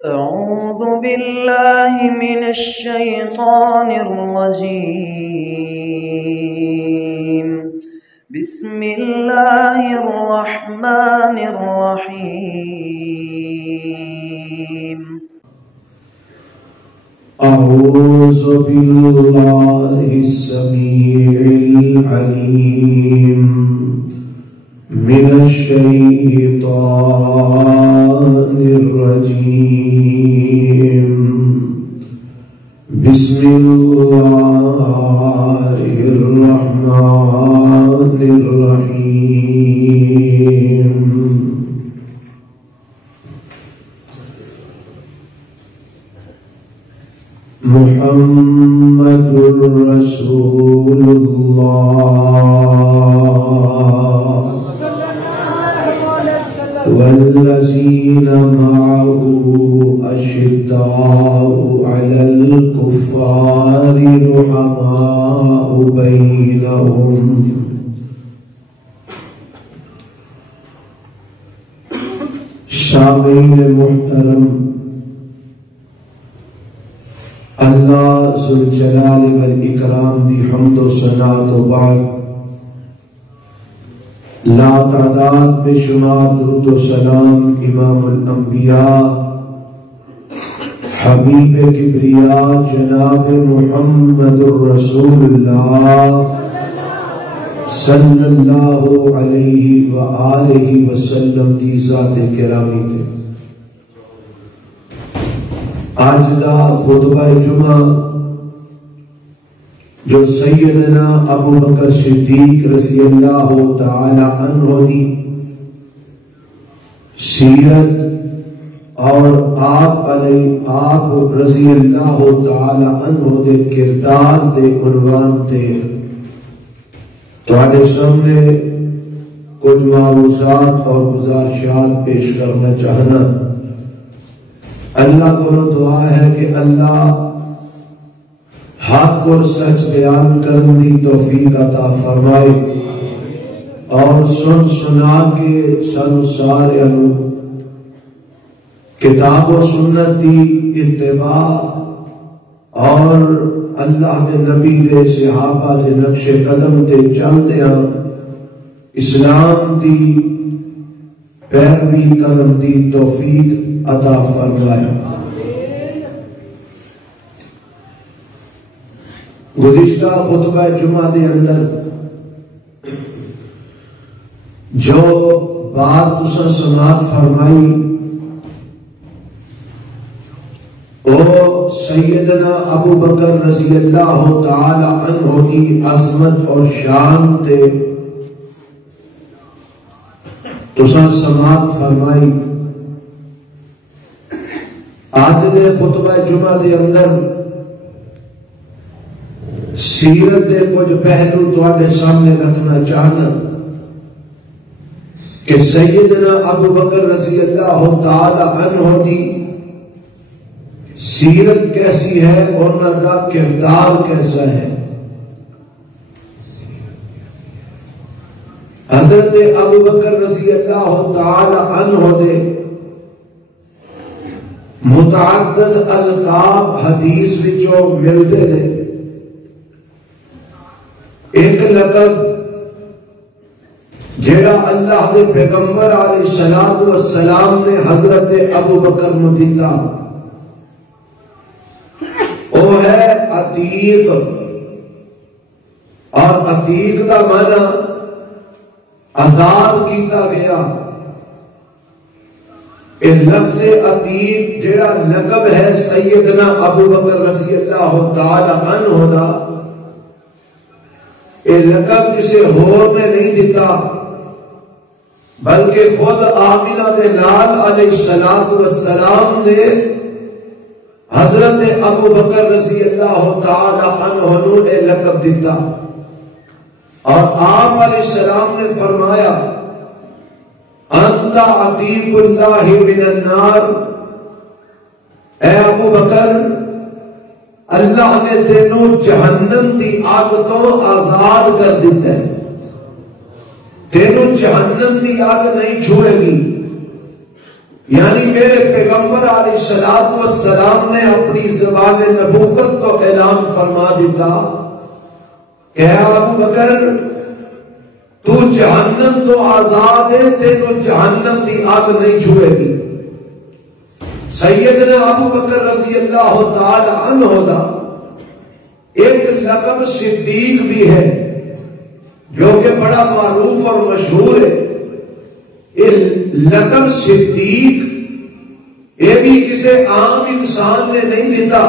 أعوذ بالله من الشيطان الرجيم. بسم الله الرحمن الرحيم. أعوذ بالله السميع العليم من الشيطان الرجيم. بسم الله الرحمن الرحيم. محمد رسول الله والذين معه أشداء على الكفار رحماء بينهم. سامعین محترم، اللہ ذوالجلال والاکرام دی حمد و ثنا تو بعد لا تعداد بے شمار درود و سلام امام الانبیاء حبیب کبریا جناب محمد الرسول اللہ صلی اللہ علیہ وآلہ وسلم دی ذات کرامی تے. آج دا خطبہ جمعہ جو سیدنا ابو بکر صدیق رضی اللہ تعالی عنہ دی سیرت اور آپ رضی اللہ تعالی عنہ دے کردار دے عنوان تے تواڈے سامنے کچھ معروضات اور گزارشات پیش کرنا چاہنا. اللہ کو دعا ہے کہ اللہ حق اور سچ بیان کرنے دی توفیق عطا فرمائے اور سن سنا کے سانو سارے کتاب و سنت دی اتباع اور اللہ دے نبی دے صحابہ دے نقش قدم تے چل دیا اسلام دی پیروی قدم دی توفیق عطا فرمائے. گزشتہ خطبہ جمعہ دے اندر جو بات تساں سماعت فرمائی او سیدنا ابو بکر رضی اللہ تعالی عنہ دی عظمت اور شان تے تساں سماعت فرمائی. آج دے خطبہ جمعہ دے اندر سیرت دے کچھ پہلو تواڈے سامنے رکھنا چاہنا کہ سیدنا ابو بکر رضی اللہ تعالی عنہ دی سیرت کیسی ہے اور انہاں دا کردار کیسا ہے. حضرت ابو بکر رضی اللہ تعالی عنہ دے متعدد القاب حدیث وچوں ملتے ہیں. ایک لقب جیڑا اللہ دے پیغمبر علیہ السلام نے حضرت ابو بکر نو دتا وہ ہے عتیق. اور عتیق دا معنی آزاد کیتا گیا. یہ لفظ عتیق جیڑا لقب ہے سیدنا ابو بکر رضی اللہ تعالی عنہ دا، یہ لقب کسی اور نے نہیں دیتا بلکہ خود آمنہ دے لال علیہ السلام نے حضرت ابو بکر رضی اللہ تعالی عنہ نو یہ لقب دیتا. اور آپ علیہ السلام نے فرمایا انت عتیق اللہ من النار، اے ابو بکر اللہ نے تینوں جہنم دی آگ تو آزاد کر دیتا ہے. تینوں جہنم دی آگ نہیں چھوڑے گی. یعنی میرے پیغمبر علیہ الصلوۃ والسلام نے اپنی زبان نبوت کو اعلان فرما دیتا کہ ابو بکر تو جہنم تو آزاد ہے، تینوں جہنم دی آگ نہیں چھوئے گی۔ سیدنا ابو بکر رضی اللہ تعالی عنہ دا ایک لقب صدیق بھی ہے جو کہ بڑا معروف اور مشہور ہے۔ یہ لقب صدیق یہ بھی کسی عام انسان نے نہیں دیتا،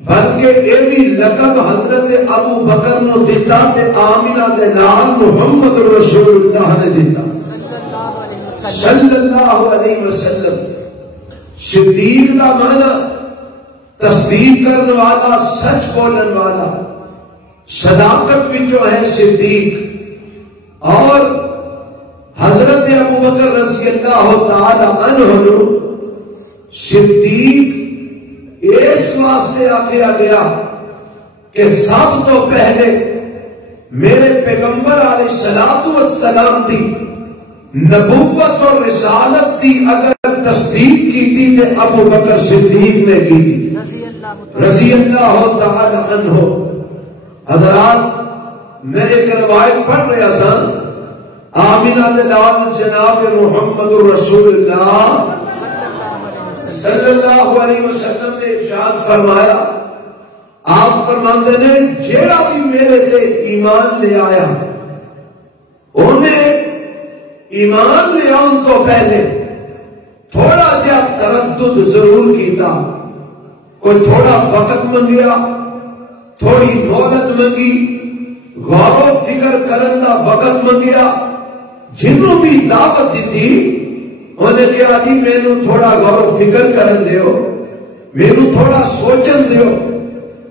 بلکہ یہ بھی لقب حضرت ابو بکر نے دیتا تے آمنہ دے نال محمد رسول اللہ نے دیتا صلی اللہ علیہ وسلم۔ صدیق دا معنی تصدیق کرنے والا، سچ بولن والا، صداقت وچوں ہے صدیق۔ اور حضرت ابو بکر رضی اللہ تعالی عنہ صدیق اس واسطے آکھیا گیا کہ سب تو پہلے میرے پیغمبر علیہ الصلوۃ والسلام دی نبوت اور رسالت دی اگر تصدیق کی تھی تو ابو بکر صدیق نے کی تھی رضی اللہ تعالی عنہ۔ حضرات میں ایک روایت پڑھ رہا تھا، آمنہ دلال جناب محمد رسول اللہ صلی اللہ علیہ وسلم نے ارشاد فرمایا، آپ فرماتے نے جیڑا بھی میرے تے ایمان لے آیا انہیں ایمان لے آن تو پہلے تھوڑا جا تردد ضرور کیتا، کوئی تھوڑا وقت منگیا، تھوڑی مہلت منگی، غور و فکر کرن دا وقت منگیا۔ جنہوں بھی دعوت دیتی انہیں کہا جی مینوں تھوڑا غور و فکر کرن دیو، مینوں تھوڑا سوچن دیو۔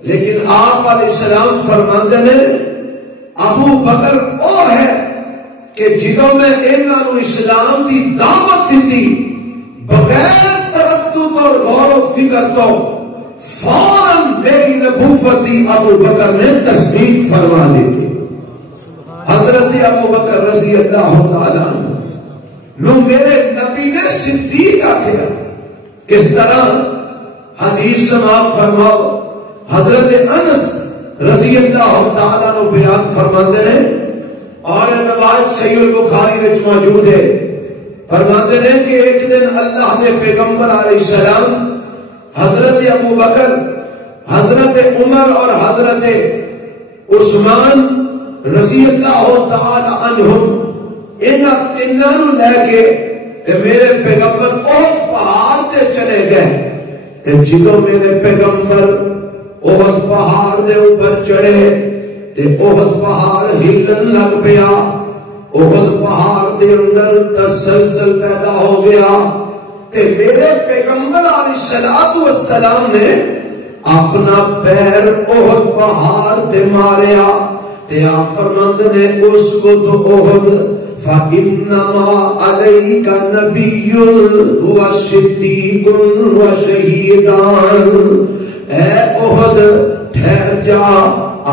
لیکن آپ علیہ السلام فرماندے نے ابو بکر او ہے کہ جدوں میں انہاں نوں اسلام دی دعوت دیتی بغیر تردد اور غور و فکر تو فوراً میری نبوت دی ابو بکر نے تصدیق فرما لی تھی۔ حضرت ابو بکر رضی اللہ تعالی عنہ نو میرے نبی نے صدیق آکھیا۔ کس طرح؟ حدیث سماعت فرماؤ، حضرت انس رضی اللہ تعالی عنہ بیان فرماتے ہیں اور روایت صحیح البخاری میں موجود ہے، فرماتے ہیں کہ ایک دن اللہ نے پیغمبر علیہ السلام حضرت ابو بکر، حضرت عمر اور حضرت عثمان رضی اللہ تعالی عنہم انہاں تینوں لے کے کہ میرے پیغمبر احد پہاڑ تے چلے گئے۔ کہ جدوں میرے پیغمبر احد پہاڑ دے اوپر چڑھے تے احد پہاڑ ہلن لگ پیا، احد پہاڑ دے اندر تسلسل پیدا ہو گیا تے میرے پیغمبر علیہ الصلوۃ والسلام نے اپنا پیر احد پہاڑ تے ماریا تے آپ فرماندے نے اس کو تو احد فَإِنَّمَا عَلَيْكَ نَبِيٌّ وَصِدِّيقٌ وَشَهِيدٌ۔ اے احد ٹھہر جا،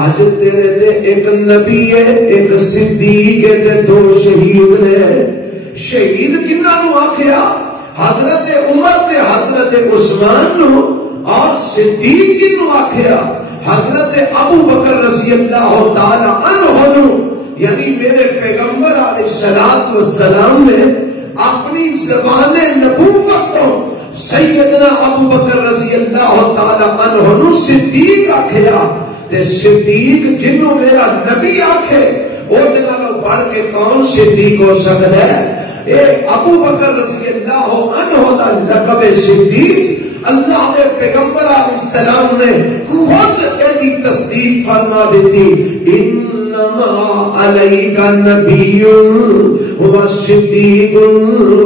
آج تیرے تے ایک نبی ہے، ایک صدیق ہے تے دو شہید نے۔ شہید کنہاں نوں آکھیا؟ حضرت عمر تے حضرت عثمان نوں، اور صدیق کنہوں آکھیا؟ حضرت ابو بکر رضی اللہ تعالی عنہ نوں۔ یعنی میرے پیغمبر علیہ الصلوۃ والسلام نے اپنی زبان نبوت تو سیدنا ابو بکر رضی اللہ تعالی عنہ نوں صدیق آکھیا تے صدیق جنوں میرا نبی آکھے او دے نالوں بڑھ کے کون صدیق ہو سکدا ہے؟ اے ابو بکر رضی اللہ عنہ دا لقب صدیق اللہ دے پیغمبر علیہ السلام نے خود ایدی تصدیق فرما دیتی، انما علیک نبی وصدیق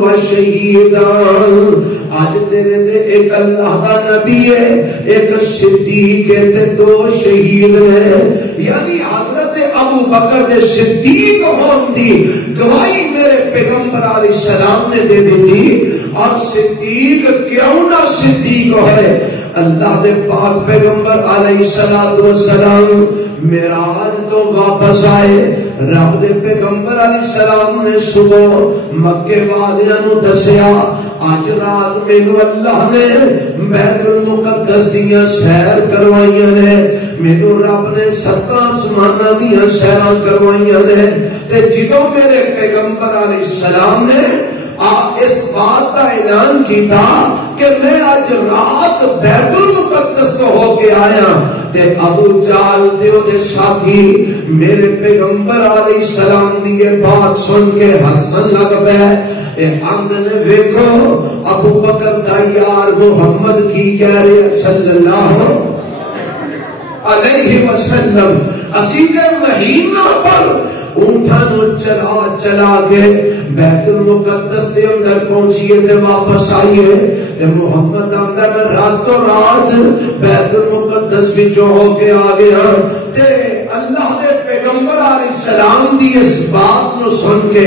وشہید۔ آج تیرے تے ایک اللہ کا نبی ہے، ایک صدیق ہے تے دو شہید نے۔ یعنی حضرت ابو بکر دے صدیق ہون دی گواہی میرے پیغمبر علیہ السلام نے دے دی تھی۔ اور صدیق کیوں نہ صدیق ہے؟ اللہ دے پاک پیغمبر علیہ السلام معراج تو واپس آئے، رب دے پیغمبر علیہ السلام نے صبح مکے والیاں نوں دسیا آج رات مینو اللہ نے بیت المقدس دیا سیر کروائیاں نے، مینو رب نے 7 آسماناں دیا سیراں کروائیاں نے، تے جدوں میرے پیغمبر علیہ السلام نے اس بات کا اعلان کیتا کہ میں آج رات بیت المقدس تو ہو کے آیا، تے ابو جہل تے دے ساتھی میرے پیغمبر علیہ السلام دی یہ بات سن کے ہنسن لگ پے۔ آمدے نے ویکھو ابو بکر دا یار محمد کی کہہ رہے صلی اللہ علیہ وسلم، اسی دے مہینہ پر اونٹھاں چلا چلا کے بیت المقدس دے اندر پہنچیے تے واپس آئیے تے محمد آمدہ میں راتوں رات بیت المقدس وچوں ہو کے آ گیا تے اللہ دے پیغمبر علیہ السلام دی اس بات نو سن کے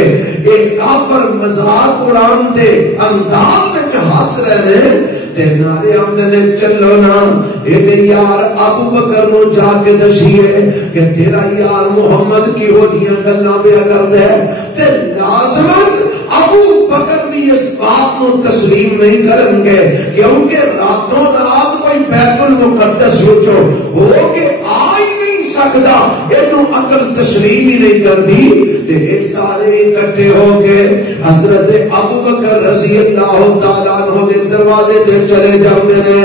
ایک کافر مذاق اڑان دے انداز وچ ہس رہے نے تے نارے آمدے نے چلو نا اے یار ابو بکر نو جا کے دسیے کہ تیرا یار محمد کی ہو دیاں گلاں پیا کردا ہے تے لازمن ابو بکر بھی اس بات کو تسلیم نہیں کریں گے کیونکہ راتوں رات کوئی بیت المقدس وچوں ہو کے آ ہی نہیں سکدا، اینو عقل تسلیم ہی نہیں کردی تے اے سارے اکٹھے ہو کے حضرت ابو بکر رضی اللہ تعالیٰ عنہ دے دروازے تے چلے جاندے نے،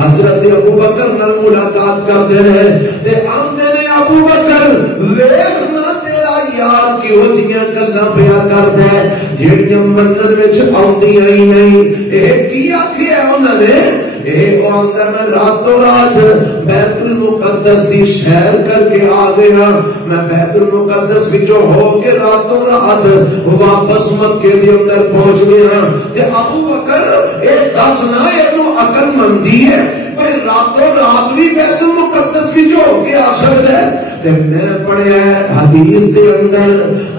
حضرت ابو بکر نال ملاقات کردے نے تے آندے نے ابو بکر ویکھ نہ تیرا یار کیوں دیاں گلاں پیا کردا ہے جڑیاں منن وچ آندیاں ہی نہیں، اے کی آکھیا انہاں نے اے آندا میں راتوں رات بیت المقدس دی سیر کر کے آ گیا، میں بیت المقدس وچوں ہو کے راتوں رات واپس مکے دے اندر پہنچ گیا تے ابو بکر اے دس نہ اینو عقل مندی ہے بھئی راتوں رات بھی بیت المقدس وچوں ہو کے آ سکدا ہے تے میں پڑھیا ہے حدیث دے اندر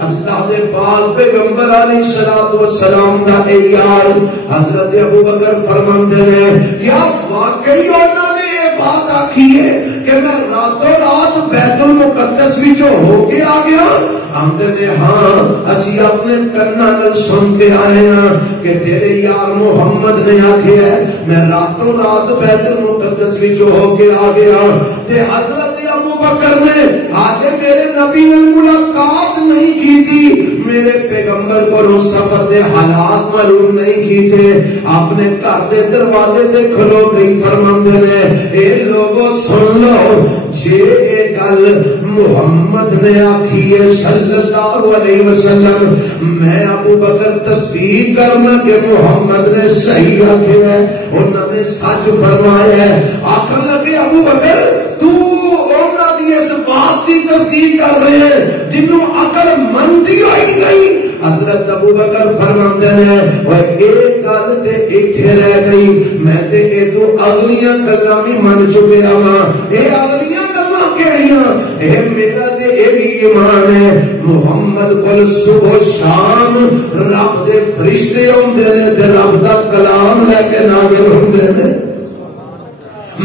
اللہ دے پاک پیغمبر علیہ الصلوۃ والسلام دا اے یار حضرت ابو بکر فرماندے نے کیا واقعی انہوں نے یہ بات آکھی ہے کہ میں راتوں رات بیت المقدس وچوں ہو کے آ گیا؟ ہم نے ہاں اسی اپنے کنا نال سن کے آئے ہیں کہ تیرے یار محمد نے آکھیا ہے میں راتوں رات بیت المقدس وچوں ہو کے آ گیا تے حضرت ابو بکر نے آگے میرے نبی نے ملاقات نہیں کی تھی، میرے پیغمبر کو سفر دے حالات معلوم نہیں کی تھے، اپنے گھر دے دروازے تے کھلو گئی فرماندے نے اے لوگوں سن لو جے اے گل محمد نے آکھی ہے صلی اللہ علیہ وسلم میں ابو بکر تصدیق کرنا کہ محمد نے صحیح آکھیا ہے، انہوں نے سچ فرمایا ہے۔ آخر لگے ابو بکر تو اس بات کی تصدیق کر رہے ہیں جنہوں عقل مندی ہوئی نہیں۔ حضرت ابو بکر فرماندے نے وہ ایک گل تے ایتھے رہ گئی، میں تے اے تو اگلیاں گلاں بھی من چکیا ہاں، اے اگلیاں گلاں کیڑیاں؟ اے میرا تے اے بھی ایمان ہے محمد کول صبح شام رب دے فرشتے اوندے نے تے رب دا کلام لے کے نازل ہوندے نے،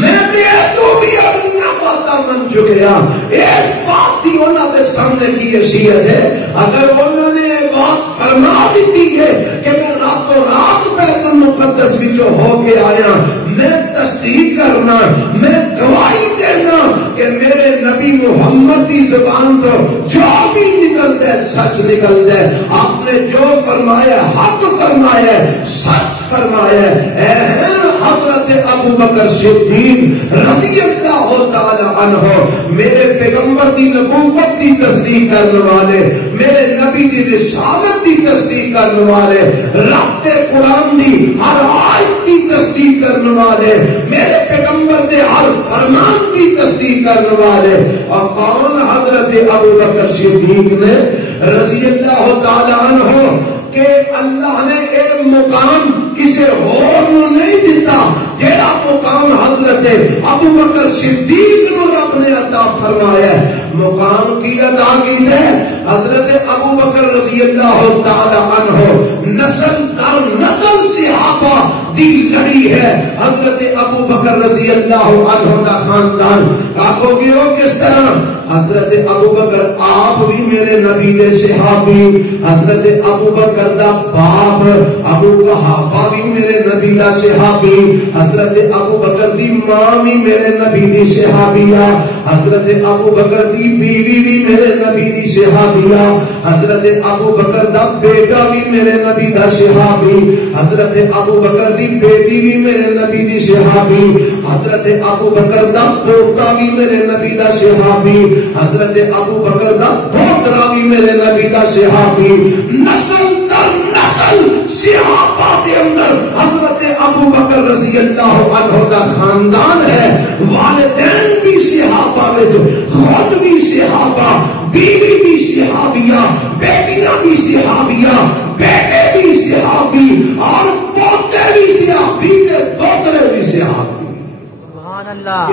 میں تے تو بھی اگلیاں باتاں من چکیا۔ اس بات کی انہوں نے سامنے کی حیثیت ہے اگر انہوں نے بات فرما دیتی ہے کہ میں راتوں رات بیت المقدس وچوں ہو کے آیا، میں تصدیق کرنا، میں گواہی دینا کہ میرے نبی محمد کی زبان تو جو بھی نکلتا ہے سچ نکلتا ہے، آپ نے جو فرمایا حق فرمایا سچ فرمایا ہے۔ حضرت ابو بکر صدیق رضی اللہ تعالی عنہ میرے پیغمبر دی نبوت دی تصدیق کرنے والے، میرے نبی دی رسالت دی تصدیق کرنے والے، رب دے قرآن دی ہر آیت دی تصدیق کرنے والے، میرے پیغمبر دے ہر فرمان دی تصدیق کرنے والے، اور کون؟ حضرت ابو بکر صدیق نے رضی اللہ تعالی عنہ کہ اللہ نے ایک مقام کسی اور نو نہیں دیتا جیڑا مقام حضرت ابو بکر صدیق نو رب نے عطا فرمایا ہے۔ مقام کی ادا کی ہے حضرت ابو بکر رضی اللہ تعالی عنہ نسل در نسل صحابہ دی لڑی ہے حضرت ابو بکر رضی اللہ عنہ دا خاندان. آخو گے وہ کس طرح؟ حضرت ابو بکر آپ بھی میرے نبی دے صحابی, حضرت ابو بکر دا باپ ابو قحافہ بھی میرے نبی دا صحابی, حضرت ابو بکر دی ماں بھی میرے نبی دی صحابیہ, حضرت ابو بکر دی بیوی بھی میرے نبی دی صحابیہ, حضرت ابو بکر دا بیٹا بھی میرے نبی دا صحابی, حضرت ابو بکر دی بیٹی بھی میرے نبی دی صحابی, حضرت ابو بکر دا پوتا بھی میرے نبی دا صحابی, حضرت ابو بکر دا پوترا بھی میرے نبی دا صحابی. نسل در نسل صحابہ کے اندر حضرت ابو بکر رضی اللہ عنہ دا خاندان ہے. والدین بھی صحابہ وچ, خود بھی صحابہ, بیوی بھی صحابیہ, بیٹیاں بھی صحابیہ, بیٹے بھی صحابی, اور پوتے بھی صحابی, پوترے بھی صحابی.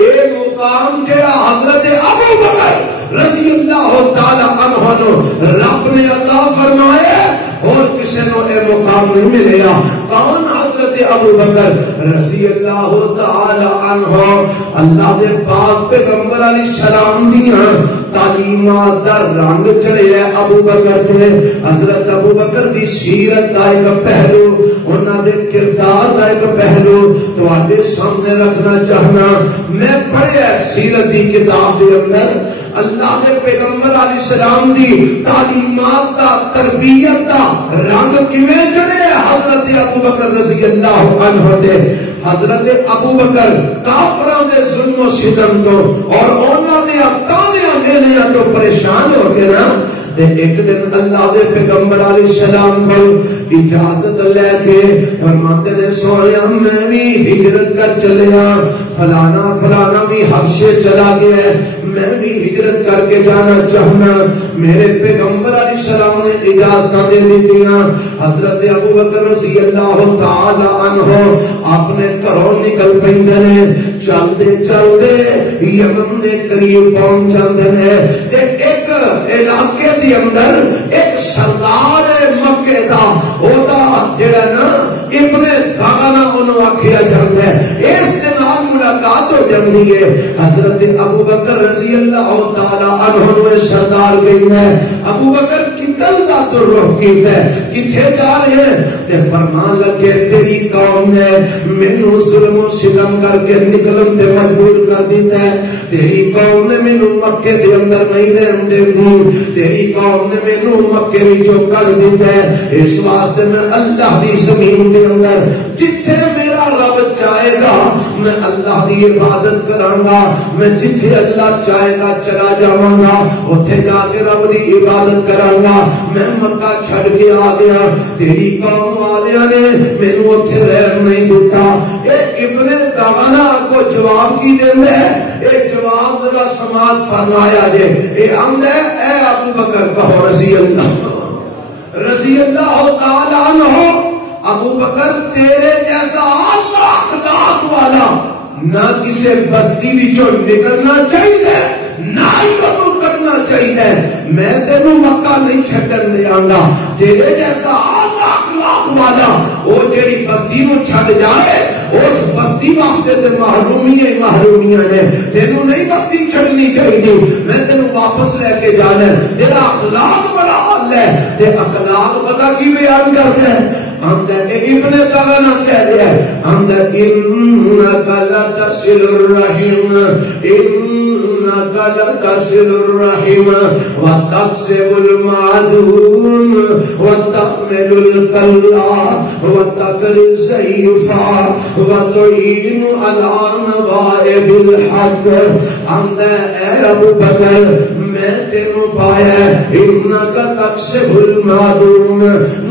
یہ مقام جڑا حضرت ابو بکر رضی اللہ تعالی عنہ نو رب نے عطا فرمایا اور کسی نو اے مقام نہیں ملیا. کون؟ حضرت ابو بکر رضی اللہ تعالی عنہ. اللہ دے پاک پیغمبر علیہ السلام دیاں تعلیمات دا رنگ چڑھیا ابو بکر تے. حضرت ابو بکر دی سیرت دا ایک پہلو, انہاں دے کردار دا ایک پہلو تواڈے سامنے رکھنا چاہنا. میں پڑھیا سیرت دی کتاب دے اندر اللہ دے پیغمبر علیہ السلام دی تعلیمات دا, تربیت دا رنگ کیویں چڑھے حضرت ابو بکر رضی اللہ عنہ تے. حضرت ابو بکر کافراں دے ظلم و ستم تو اور انہاں دے تانیاں میلیاں تو پریشان ہو کے نا, ایک دن اللہ دے پیغمبر علیہ السلام کو اجازت لے کے فرماتے نے سونیا میں بھی ہجرت کر چلیا, فلانا فلانا بھی حبشے چلا گیا, میں بھی ہجرت کر کے جانا چاہنا. میرے پیغمبر علیہ السلام نے اجازت دے دی دیا. حضرت ابو بکر رضی اللہ تعالی عنہ اپنے گھروں نکل پیندے نے, چلتے چلتے یمن دے قریب پہنچ جاندے نے تے ایک علاقے دے اندر ایک سردار مکے دا اودا جڑا نا ابن داغنا انہوں آکھیا جاندا ہے, اس دے نال ملاقات ہو جاندی ہے. حضرت ابو بکر رضی اللہ تعالی عنہ نو سردار کہندا ہے ابو بکر کدھر دا تو رخ کیتا ہے, کتھے جا رہے ہیں؟ تے فرمان لگے تیری قوم نے مینوں ظلم و ستم کر کے نکلن تے مجبور کر دیتا ہے, تیری قوم نے مینوں مکے دے اندر نہیں رہن دیندی, تیری قوم نے مینوں مکے وچوں کڈ دیتا ہے. اس واسطے میں اللہ دی زمین دے اندر جتھے میرا رب چاہے گا میں اللہ دی عبادت کراں گا, میں جتھے اللہ چاہے گا چلا جاواں گا, اوتھے جا کے رب دی عبادت کراں گا. میں مکہ چھڈ کے آ گیا, تیری قوم والےاں نے مینوں اوتھے رہن نہیں دیتا. اے ابن داغنا کو جواب کی دیندا ہے, اے جواب ذرا سماعت فرمایا جے. اے آندا ہے اے ابو بکر کہو رضی اللہ تعالی عنہ, ابو بکر تیرے جیسا اخلاق والا نہ کسی بستی وچوں نکلنا چاہیے نہ ہی انہوں کرنا چاہیے. میں تینوں مکہ نہیں چھڈن دیاں گا. تیرے جیسا اخلاق والا وہ جیڑی بستی نو چھڈ جائے اس بستی واسطے تے محرومیاں محرومیاں نے, تینوں نہیں بستی چھڈنی چاہیے. میں تینوں واپس لے کے جانا ہے. تیرا اخلاق بڑا حال ہے. تے اخلاق پتہ کی بیان کرتے ہیں اندر ابن داغنا کہہ رہا ہے اندر انکا لتصل الرحیم, انکا لتصل الرحیم وتقسم المعدوم وتحمل الکلا وتقری الضعیفا وتعین علی نوائب الحق. اندر اے ابو بکر میں تینوں پایا انکا تقسم المعدوم,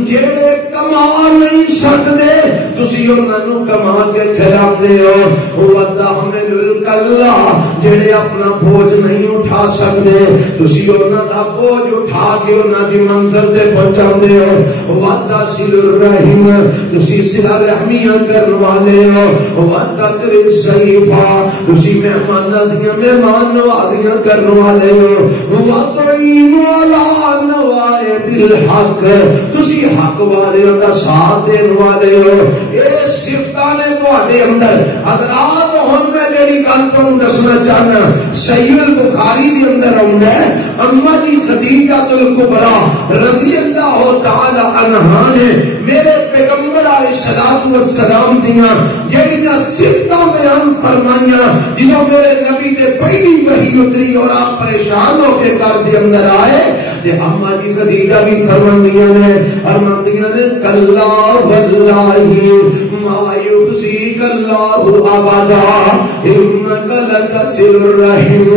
جیڑے کما نہیں سکتے تسی انہاں نوں کما کے کھلاندے ہو. وتحمل الکلا, جڑے اپنا بوجھ نہیں اٹھا سکتے تسی انہاں دا بوجھ اٹھا کے انہاں دی منزل تے پہنچاندے ہو. وتصل الرحم, تسی صلہ رحمیاں کرن والے ہو. وتقری الضیفا, تسی مہماناں دیاں مہمان نوازیاں کرن والے ہو. وتعین علی نوائب الحق, تسی حق والوں کا ساتھ دینے والے ہو. یہ صفتاں نے تواڈے اندر. حضرات ہن میں جڑی گل تانوں دسنا چاہنا صحیح البخاری دے اندر آوندا ہے اما جی خدیجہ الکبریٰ رضی اللہ تعالی عنہا نے میرے پیغمبر علیہ الصلوۃ والسلام دیاں جڑیاں صفتاں بیان فرمائیاں جنہوں میرے نبی تے پہلی وحی اتری اور آپ پریشان ہو کے گھر دے اندر آئے تے اما جی خدیجہ بھی فرماندیاں نے کلا واللہ ما یخزیک اللہ ابدا انک لتصل الرحم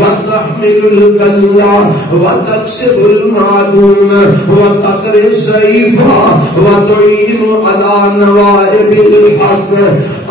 وتحمل الکلا وتکسب المعدوم وتقری الضعیف وتعین علی نوائب الحق.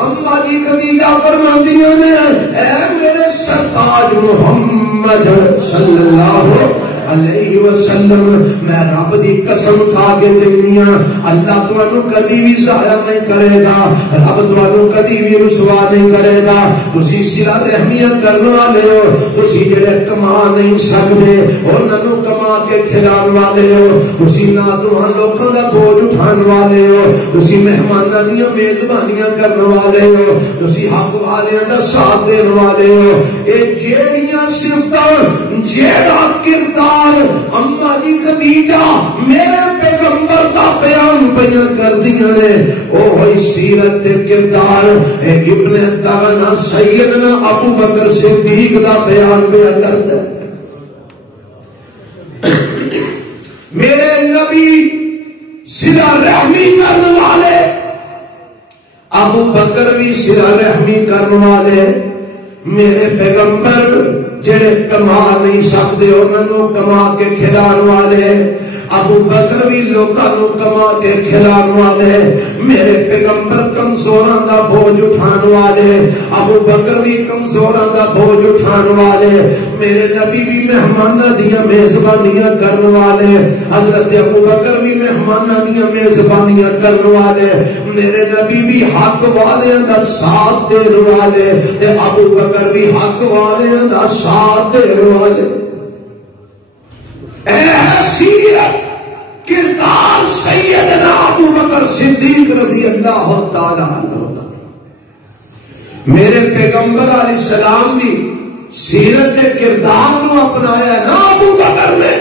اما جی خدیجہ فرماندیاں نے اے میرے سرتاج محمد صلی اللہ علیہ وسلم میں رب دی قسم کھا کے کہنی ہاں اللہ تانوں کبھی بھی ضائع نہیں کرے گا. رب تانوں کبھی بھی رسوا نہیں کرے گا. تسی صلہ رحمیاں کرنے والے ہو. تسی جڑے کما نہیں سکدے انہاں نوں کما کے کھلاون والے ہو. تسی نہ تہاں لوکاں دا بوجھ اٹھان والے ہو. تسی مہماناں دیاں میزبانیاں کرنے والے ہو. تسی حق والیاں دا ساتھ دین والے ہو. اے جیڑیاں صفتاں جیڑا کردار اما جی خدیجہ میرے پیغمبر دا بیان بیان کردیاں نے او ہوئی سیرت تے کردار ابن تغنا سیدنا ابو بکر صدیق دا بیان بیان کرتا ہے. میرے نبی صلہ رحمی کرنے والے ابو بکر بھی صلہ رحمی کرنے والے. میرے پیغمبر جڑے کما نہیں سکتے انہوں کما کے کھلان والے. ابو بکر بھی لوکاں کما کے کھلان والے. میرے پیغمبر کمزوراں دا بوجھ اٹھان والے. ابو بکر بھی کمزوراں دا بوجھ اٹھان والے. میرے نبی بھی مہماناں دیاں میزبانیاں کرنے والے. حضرت ابو بکر بھی مہماناں دیاں میزبانیاں کرنے والے. میرے نبی بھی حق والیاں دا ساتھ دینے والے تے ابو بکر بھی حق والیاں دا ساتھ دینے والے. سیرت کردار سیدنا ابو بکر صدیق رضی اللہ تعالی عنہ. میرے پیغمبر علیہ السلام دی سیرت کے کردار نو اپنایا نا ابو بکر نے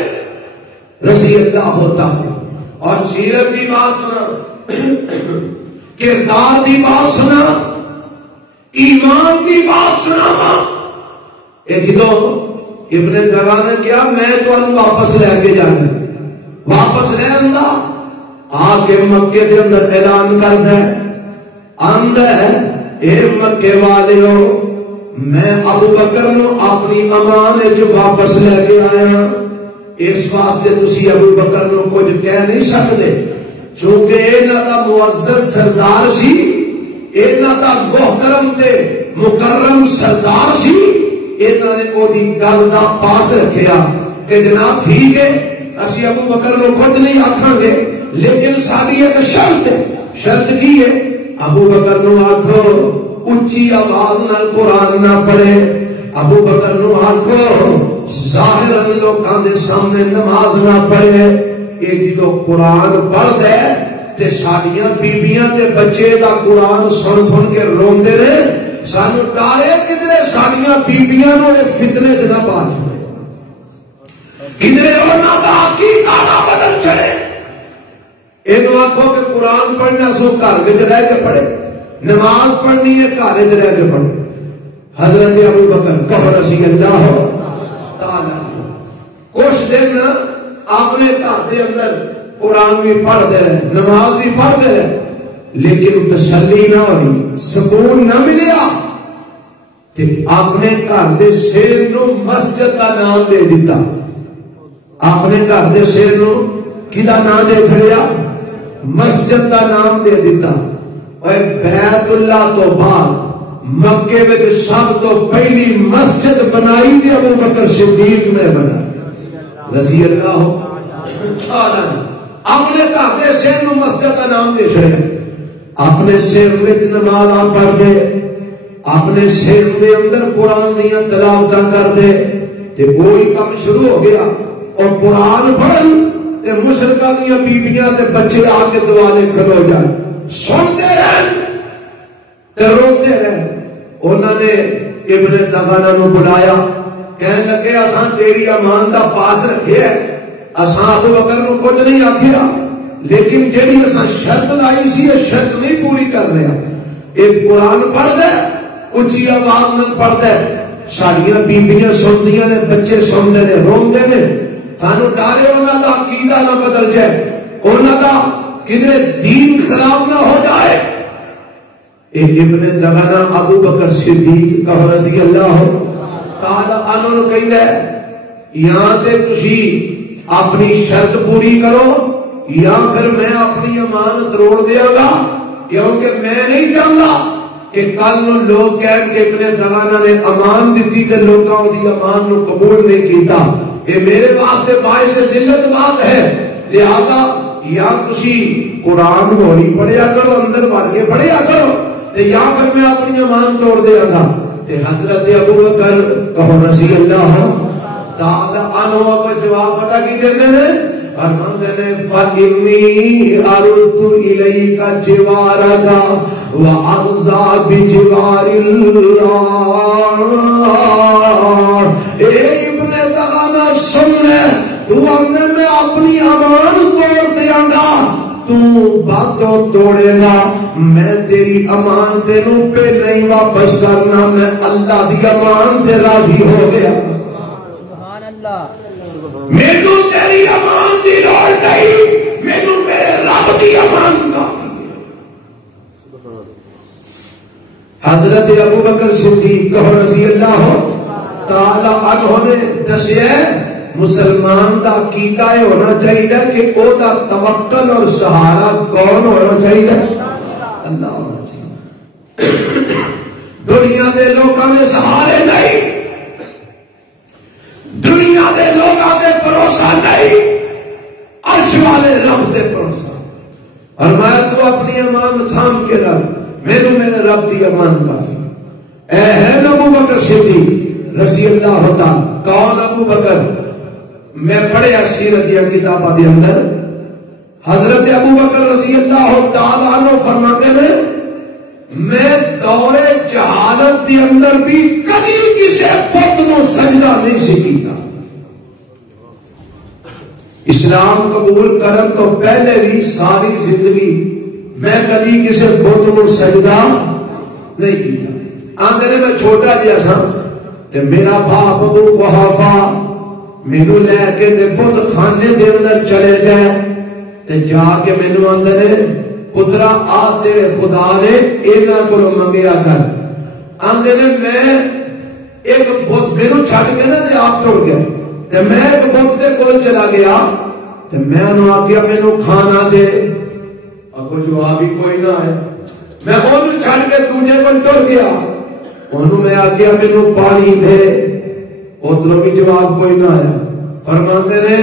رضی اللہ تعالی. اور سیرت دی بات سنا, کردار دی بات سنا, ایمان دی بات سنا. ایک دو ابن دغا نے کیا میں تو واپس لے کے جانا. واپس لے آندا آ کے مکے دے اندر اعلان کردا ہے آندا ہے اے مکے والےو میں ابو بکر نو اپنی امان وچ واپس لے کے آیا. اس واسطے تسی ابو بکر نو کچھ کہہ نہیں سکتے چونکہ انہاں دا معزز سردار سی, انہاں دا محترم تے مکرم سردار سی. انہوں نے وہ گل کا پاس رکھیا کہ جناب ٹھیک ہے اسی ابو بکر نو خود نہیں آکھاں گے لیکن ساری ایک شرط کی ہے ابو بکر نو آکھو اونچی آواز نال قرآن نہ پڑھے. ابو بکر نو آکھو ظاہراً لوکاں دے سامنے نماز نہ پڑھے. یہ جدو قرآن پڑھدا ہے تے ساڈیاں بیبییاں تے بچے دا قرآن سن سن کے روندے نے. سانو ڈارے کدھرے ساڈیاں بیبییاں نو فتنے چ نہ پا چھڑے, کدھرے انہاں دا عقیدہ نہ بدل چھڑے. اینو آکھو کہ قرآن پڑھنا سو گھر وچ رہ کے پڑھے, نماز پڑھنی ہے گھر وچ رہ کے پڑھے. حضرت ابو بکر کہو رضی اللہ تعالی کچھ دن اپنے گھر دے اندر قرآن بھی پڑھتے رہے, نماز بھی پڑھتے رہے, لیکن تسلی نہ ہوئی, سکون نہ ملیا. تے اپنے گھر دے شیر نو مسجد کا نام دے دیتا. اپنے گھر دے شیر نو کدا نام دے چھڑیا, مسجد کا نام دے دیتا. اور بیت اللہ تو بعد مکے میں سب تو پہلی مسجد بنائی تھی ابو بکر صدیق نے بنائی رضی اللہ تعالی. اپنے گھر دے شیر نو مسجد کا نام دے چھڑیا. اپنے سر وچ نماز پڑھتے, اپنے سر دے اندر قرآن دیاں تلاوتاں کرتے تے وہی کام شروع ہو گیا. اور قرآن پڑھن تے مشرکاں دیاں بیبیاں تے بچے آ کے دوالے کھلو جان سنتے رہن تے روتے رہن. انہوں نے ابن دغنہ نو بلایا کہنے لگے اساں تیری امان دا پاس رکھے ہے اساں ابو بکر نو کچھ نہیں آکھیا لیکن جیڑی اساں شرط لائی سی یہ شرط نہیں پوری کر رہا. ایک قرآن پڑھ دے اچھی آواز نال پڑھ دے ساڈیاں بیبیاں سندیاں نے بچے سنتے نے روندے نے سانو ڈارے انہاں دا عقیدہ نہ بدل جائے انہاں دا کدھر دین خراب نہ ہو جائے. ابن دغنہ ابو بکر صدیق کا رضی اللہ تعالی عنہ کہندا ہے یا تے تسی اپنی شرط پوری کرو یا پھر میں اپنی امانت روڑ دیاں گا کیونکہ میں نہیں چاہتا کہ کل لوگ کہیں کہ ابن دغنہ نے امان دیتی تے لوکاں دی امان نو قبول نہیں کیتا. یہ میرے واسطے باعث ذلت بات ہے. لہذا یا تسی قرآن ہولی پڑھیا کرو اندر بڑھ کے پڑھیا کرو یا پھر میں اپنی امان توڑ دیا گا. تے حضرت ابو بکر کہو رضی اللہ تعالی عنہ کو جواب پتا کی دیتے ہیں فرماتے ہیں فَإِنِّي أَرُدُّ إِلَيْكَ جِوَارَكَ وَأَرْضَىٰ بِجِوَارِ اللَّهِ. اے ابن دغنہ سن لے تو ہم نے میں اپنی امان توڑ دیا گا تو باتوں توڑے گا میں تیری امان تینوں پہ نہیں واپس کرنا میں اللہ دی امان تے راضی ہو گیا. سبحان اللہ. مینوں تیری امان دی لوڑ نہیں مینوں میرے رب دی امان کافی. حضرت ابو بکر صدیق رضی اللہ تعالی عنہ نے دسیا مسلمان دا عقیدہ ہونا چاہیے کہ او دا توکل اور سہارا کون ہونا چاہیے اللہ ہونا چاہیے. دنیا دے لوکاں دے سہارے نہیں دنیا دے لوکاں دے بھروسہ نہیں عرش والے رب دے بھروسہ. اور میں تو اپنی امان سام کے رب میرے رب دی امان کافی. اے ہے ابو بکر صدیق رضی اللہ تعالی. کون ابو بکر؟ میں پڑھیا سیرت یا کتاباں دے اندر حضرت ابو بکر رضی اللہ تعالی عنہ فرماتے ہیں میں دور جہالت دے اندر بھی کبھی کسی بت نو سجدہ نہیں سی کیتا. اسلام قبول کرن تو پہلے بھی ساری زندگی میں کبھی کسی بت نو سجدہ نہیں کیتا. آندے میں چھوٹا جہا سا تے میرا باپ ابو قحافہ مینو لے کے تے بت خانے دے اندر چلے گئے تے جا کے مینو آندے پترا آ تیرے خدا نے اینا کو منگیا کر. آندے میں ایک بت مینو چھڈ کے نا تے آپ ٹر گیا تے میں ایک بت دے کول چلا گیا تے میں انہوں آکھیا مینو کھانا دے اور کوئی جواب ہی کوئی نہ آئے. میں انہوں چھڈ کے دوجے کول ٹر گیا انہوں میں آکھیا مینو پانی دے اتروں بھی جواب کوئی نہ آیا. فرماتے نے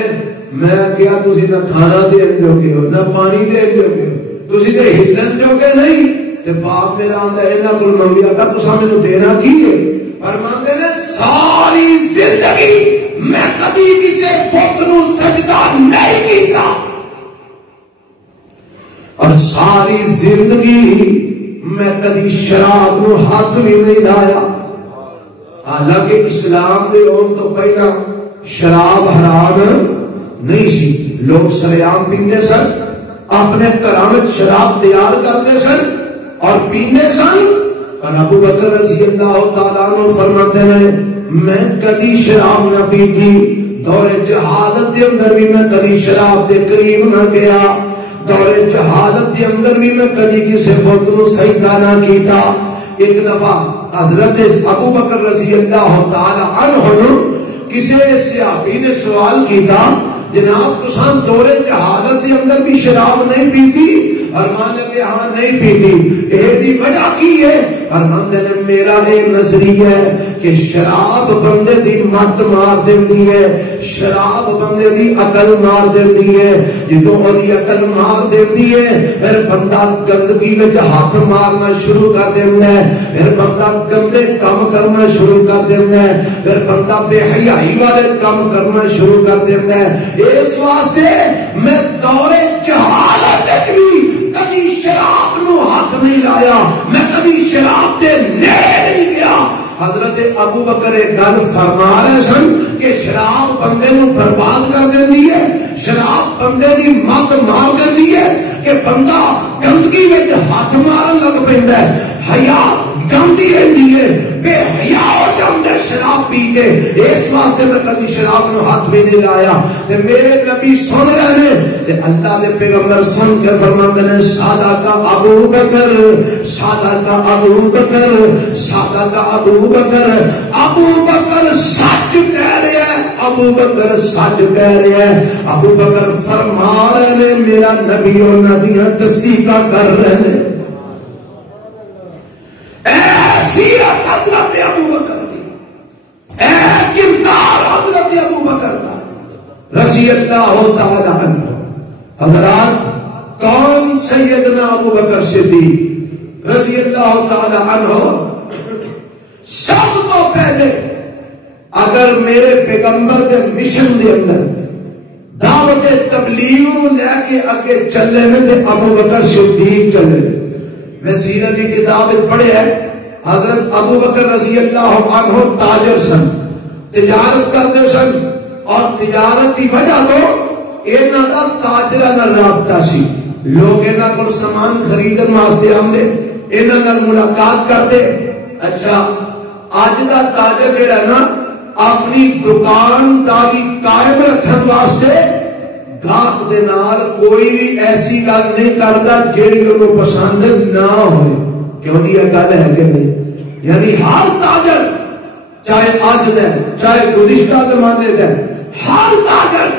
میں کیا تسی نہ کھانا دین جوگے ہو نہ پانی دین جوگے ہو تسی تے ہلن جوگے نہیں تے باپ میرا آندا انہاں کول منگیا کر تساں مینوں دینا کی ہے. فرماتے نے ساری زندگی میں کبھی کسی بت نو سجدہ نہیں کیتا اور ساری زندگی میں کبھی شراب نو ہاتھ بھی نہیں لایا. حالانکہ اسلام دے لوگ تو پہلا شراب حرام نہیں سی. لوگ سریام پیندے سن اپنے گھراں وچ شراب تیار کرتے سن اور پیندے سن. اور ابو بکر رضی اللہ تعالیٰ عنہ فرماتے ہیں میں کبھی شراب نہ پیتی. دور جہالت دے اندر بھی میں کبھی شراب دے قریب نہ گیا. دور جہالت دے اندر بھی میں کبھی کسی بت نو سجدہ نہ کیتا. ایک دفعہ حضرت ابو بکر رضی اللہ تعالی عنہ کسی صحابی نے سوال کیتا جناب تساں دور جہالت کے اندر بھی شراب نہیں پیتی؟ فرمان لگے ہاں نہیں پیتی. یہ وجہ کی ہے؟ فرمان نے میرا ایک نظریہ ہے کہ شراب بندے دی مت مار دیتی ہے شراب بندے دی عقل مار دیتی ہے. جدوں اودی عقل مار دیتی ہے پھر بندہ گندگی وچ ہاتھ مارنا شروع کر دیندا ہے. پھر بندہ بندہ گندے کام کرنا شروع کر دیتا ہے، پھر بندہ بے حیائی والے کام کرنا شروع کر دیتا ہے۔ اس واسطے میں دور جہالت بھی کبھی شراب نو ہاتھ نہیں لایا، میں کبھی شراب کے نیڑے نہیں گیا۔ حضرت ابو بکر ایک گل فرما رہے سن کہ شراب بندے نو برباد کر دیندی ہے، شراب بندے دی مت مار دیندی ہے کہ بندہ گندگی وچ ہاتھ مارن لگ پیندا ہے، حیا گندی رہندی ہے، بے حیا ہو جاندے شراب پی کے۔ اس واسطے میں کبھی شراب نو ہاتھ بھی نہیں لایا۔ تے میرے نبی سن رہے نے تے اللہ دے پیغمبر سن کے فرماتے ہیں صادق ابو بکر، صادق ابو بکر، صادق ابو بکر، ابو بکر سچ کہہ رہے ہیں، ابو بکر سچ کہہ رہے ہیں۔ ابو بکر فرما رہے نے میرا نبی انہاں دیاں تصدیقاں کر رہے ہیں۔ سیرت حضرت ابو بکر دی، اے کردار حضرت ابو بکر دا رضی اللہ تعالی عنہ۔ حضرات کون سیدنا ابو بکر صدیق رضی اللہ تعالی عنہ؟ سب تو پہلے اگر میرے پیغمبر کے مشن دے اندر دعوت تبلیغ لے کے اگے چلے میں تے ابو بکر صدیق چلے۔ میں سیرت کی کتاب پڑھے ہے، حضرت ابو بکر رضی اللہ عنہ تاجر سن، تجارت کرتے سن، اور تجارت کی وجہ تو انہاں دا تاجراں نال رابطہ سی۔ لوگ انہاں کول سامان خریدن واسطے آندے، انہاں نال ملاقات کرتے۔ اچھا اج دا تاجر جڑا نا اپنی دکانداری قائم رکھن واسطے گاہک دے نال کوئی بھی ایسی گل نہیں کرتا جیڑی انہوں پسند نہ ہوئے۔ کیوں دی یہ گل ہے کہ نہیں؟ یعنی ہر تاجر چاہے اج دے چاہے گزشتہ زمانے دے، ہر تاجر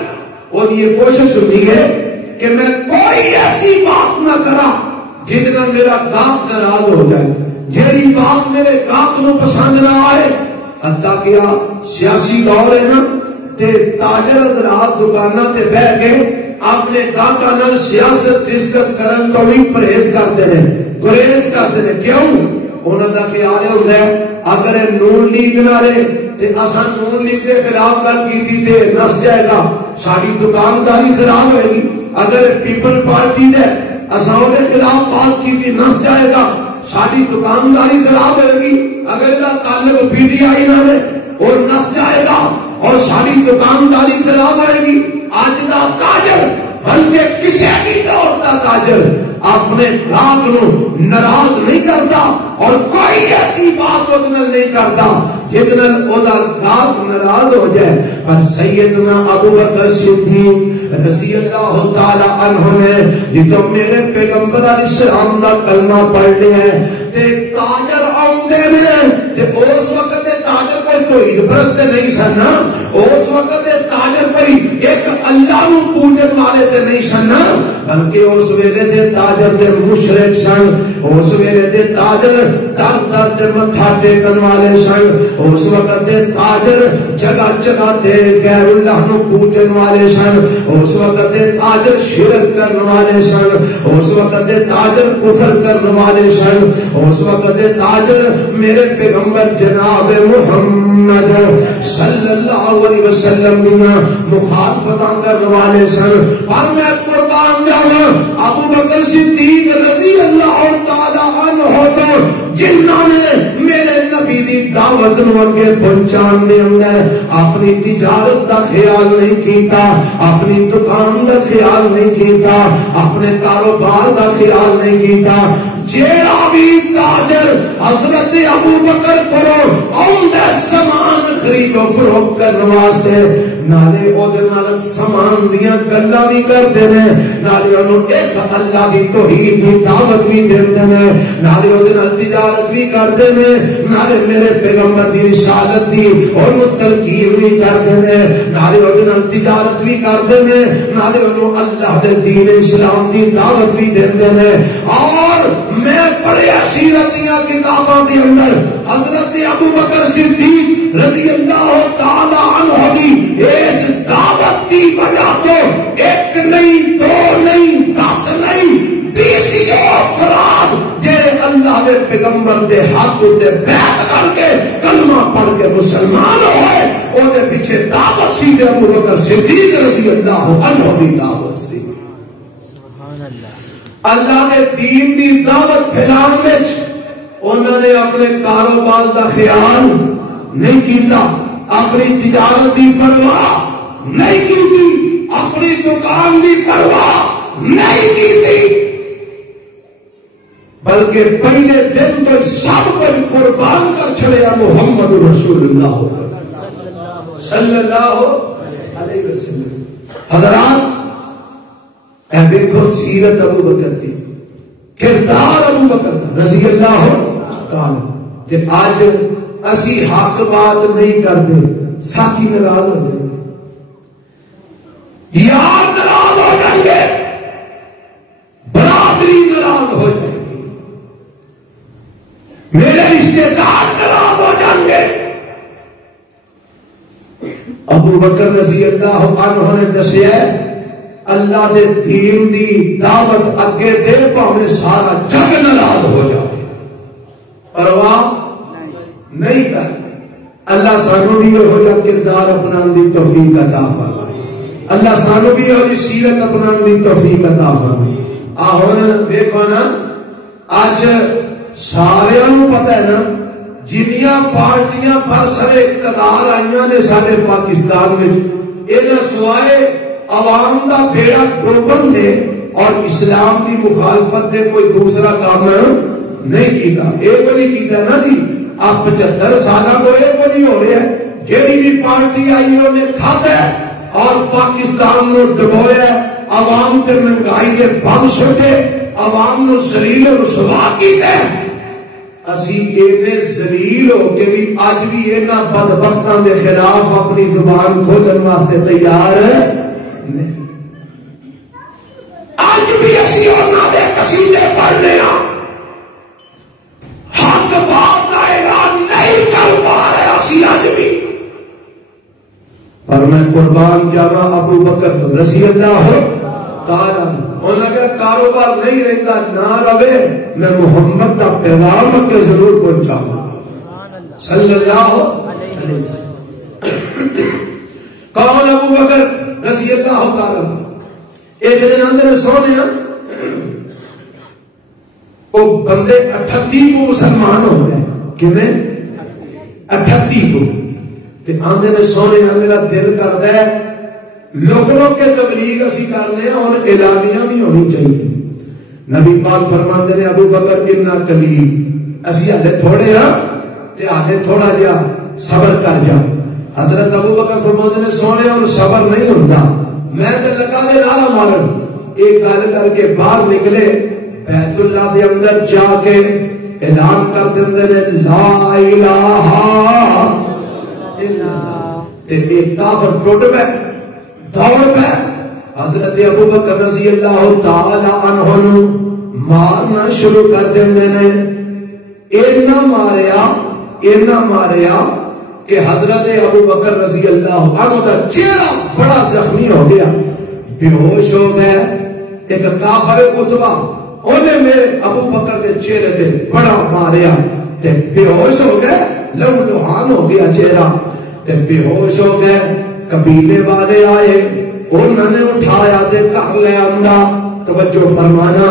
اور یہ کوشش ہوتی ہے کہ میں کوئی ایسی بات نہ کرا جتنا میرا گاہک ناراض ہو جائے، جیڑی بات میرے گاہک نو پسند نہ آئے۔ حتیٰ کہ سیاسی دور ہے نا تے تاجر حضرات دکاناں تے بیٹھ کے اپنے گاہکاں نال سیاست ڈسکس کرن تو بھی پرہیز کرتے ہیں، گریز کرتے ہیں۔ کیوں؟ انہاں دا خیال ہوندا ہے اگر نون لیگ نہ رہے تے اساں نون لیگ دے خلاف گل کیتی تے نس جائے گا، ساری دکانداری خراب ہوئے گی۔ اگر پیپل پارٹی نے اساں دے خلاف بات کیتی نس جائے گا، ساری دکانداری خراب ہوئے گی۔ اگر دا تعلق پی ٹی آئی نہ رہے اور نس جائے گا اور ساری دکانداری خراب ہوئے گی۔ آج دا تاجر بلکہ کسی بھی دور کا تاجر اپنے گاہک نو ناراض نہیں کرتا اور کوئی ایسی بات نہیں کرتا جس نال او دا گاہک ناراض ہو جائے۔ پر سیدنا ابو بکر صدیق رضی اللہ تعالی عنہ نے جدو میرے پیغمبر علیہ السلام دا کلمہ پڑھ لیا ہے تے تاجر آندے نے تے اس وقت تاجر کوئی توحید پرست نہیں سن، اس وقت تاجر کوئی ایک اللہ نو پوجن والے تے نہیں سن، بلکہ اس ویلے دے تاجر تے مشرک سن، اس ویلے دے تاجر در در تے متھا ٹیکن والے سن، اس وقت دے تاجر جگہ جگہ تے غیر اللہ نو پوجن والے سن، اس وقت دے تاجر شرک کرنے والے سن، اس وقت دے تاجر کفر کرنے والے سن، اس وقت دے تاجر میرے پیغمبر جناب محمد صلی اللہ علیہ وسلم دیاں مخالفتاں کرنے والے سن۔ پر میں قربان جاواں ابو بکر صدیق رضی اللہ تعالی عنہ تو جنہاں نے میرے نبی دی دعوت نو اگے پہنچان دے اندر اپنی تجارت دا خیال نہیں کیتا، اپنی دکان دا خیال نہیں کیتا، اپنے کاروبار دا خیال نہیں کیتا۔ جیڑا بھی تاجر حضرت ابو بکر کرو اوندے سامان خرید و فروخت کرنے واسطے نالے او دے نال سامان دیاں گلاں بھی کردے نے، نالے انہوں ایک اللہ دی توحید دی دعوت بھی دیندے نے، نالے او دے نال تجارت بھی کردے نے، نالے میرے پیغمبر دی رسالت دی انہوں تلقین بھی کردے نے، نالے او دے نال تجارت بھی کردے نے، نالے انہوں اللہ دے دین اسلام دی دعوت بھی دیندے نے۔ اور میں پڑھے سیرت دیاں کتاباں دے اندر حضرت ابو بکر صدیق رضی اللہ تعالی عنہ دی اس دعوت دی وجہ تو ایک نہیں، دو نہیں، 10 نہیں، 20 افراد جڑے اللہ دے پیغمبر دے ہاتھ تے بیعت کر کے کلمہ پڑھ کے مسلمان ہوئے او دے پیچھے دعوت سی تے ابو بکر صدیق رضی اللہ عنہ دی دعوت سی. سبحان اللہ. اللہ نے دین دی دعوت پھیلان وچ انہوں نے اپنے کاروبار دا خیال نہیں کیتا, اپنی تجارت دی پرواہ نہیں کیتی, اپنی دکان دی پرواہ نہیں کیتی, بلکہ پہلے دن تو سب کچھ قربان کر چھڑیا محمد رسول اللہ صلی اللہ علیہ وسلم. حضرات اے دیکھو سیرت ابو بکر کی, کردار ابو بکر رضی اللہ تعالی. تے آج اسی حق بات نہیں کرتے, ساتھی ناراض ہو جائیں گے, یار ناراض ہو جائیں گے, برادری ناراض ہو جائے گی, میرے رشتے دار ناراض ہو جائیں گے. ابو بکر رضی اللہ عنہ نے دسیا اللہ دے دین دی دعوت اگے دے پاوے سارا جگ ناراض ہو جائے, پرواہ نہیں کر. اللہ سانو بھی ہو جا کردار اپنان دی توفیق عطا فرمائے, اللہ سانو بھی ہو جی سیرت اپنان دی توفیق عطا فرمائے. ہن دیکھو نا اج سارے پتہ ہے نا جنیاں پارٹیاں برسر اقتدار آئیاں نے سارے پاکستان میں, انہاں سوائے عوام دا بیڑا ڈوبن دے اور اسلام کی مخالفت دے کوئی دوسرا کام نہیں کیتا. ایک بڑی کیتا نا جی, آپ 75 سالہ کو ایک بڑی ہو رہے ہیں جیڑی بھی پارٹی آئی انہوں نے کھاتا ہے اور پاکستان نو ڈبویا, عوام تے مہنگائی دے بم سٹے, عوام نو ذلیل و رسوا کیتا ہے. اسی ایویں ذلیل ہو کے بھی اج بھی انہاں بدبختاں دے خلاف اپنی زبان کھولن واسطے تیار نہیں. آج بھی اسی انہاں دے قصیدے پڑھنے ہاں, حق بات کا اعلان نہیں کر پا رہے اسی آج بھی. پر میں قربان جاواں ابو بکر رضی اللہ تعالی انہاں کا کاروبار نہیں رہتا نہ رہے, میں محمد کا پیغام کے ضرور پہنچاؤں صلی اللہ علیہ وسلم. کون ابو بکر رضی اللہ تعالی. ایک دن اندر سونے وہ بندے 38 کو مسلمان ہو گئے, کتنے 38 کو. تے آندے نے سونے میرا دل کردا ہے لوگوں کے تبلیغ اسی کرنے اور اعلانیاں بھی ہونی چاہیے. نبی پاک فرماندے نے ابو بکر اتنا قلیل, اسی ہلے تھوڑے ہاں تے ہلے تھوڑا جا صبر کر جا. حضرت ابو بکر فرماندے نے سونے اور صبر نہیں ہوندا, میں تے لگا دے نعرہ مارن. ایک گل کر کے باہر نکلے, بیت اللہ دے اندر جا کے اعلان کر دیندے نے لا الہ الا اللہ, تے ایک کافر ٹوٹ پے دوڑ پے. حضرت ابو بکر رضی اللہ تعالی عنہ نو مارنا شروع کر دیندے نے. اینا ماریا کہ حضرت ابو بکر رضی اللہ عنہ کا چہرہ بڑا زخمی ہو گیا, بے ہوش ہو گیا. ایک کافر قطبہ انہیں میرے ابو بکر کے چہرے تے بڑا ماریا تے بے ہوش ہو گئے, لہو لہان ہو گیا چہرہ تے بے ہوش ہو گئے. قبیلے والے آئے, انہوں نے اٹھایا تے کر لے آندا. توجہ فرمانا,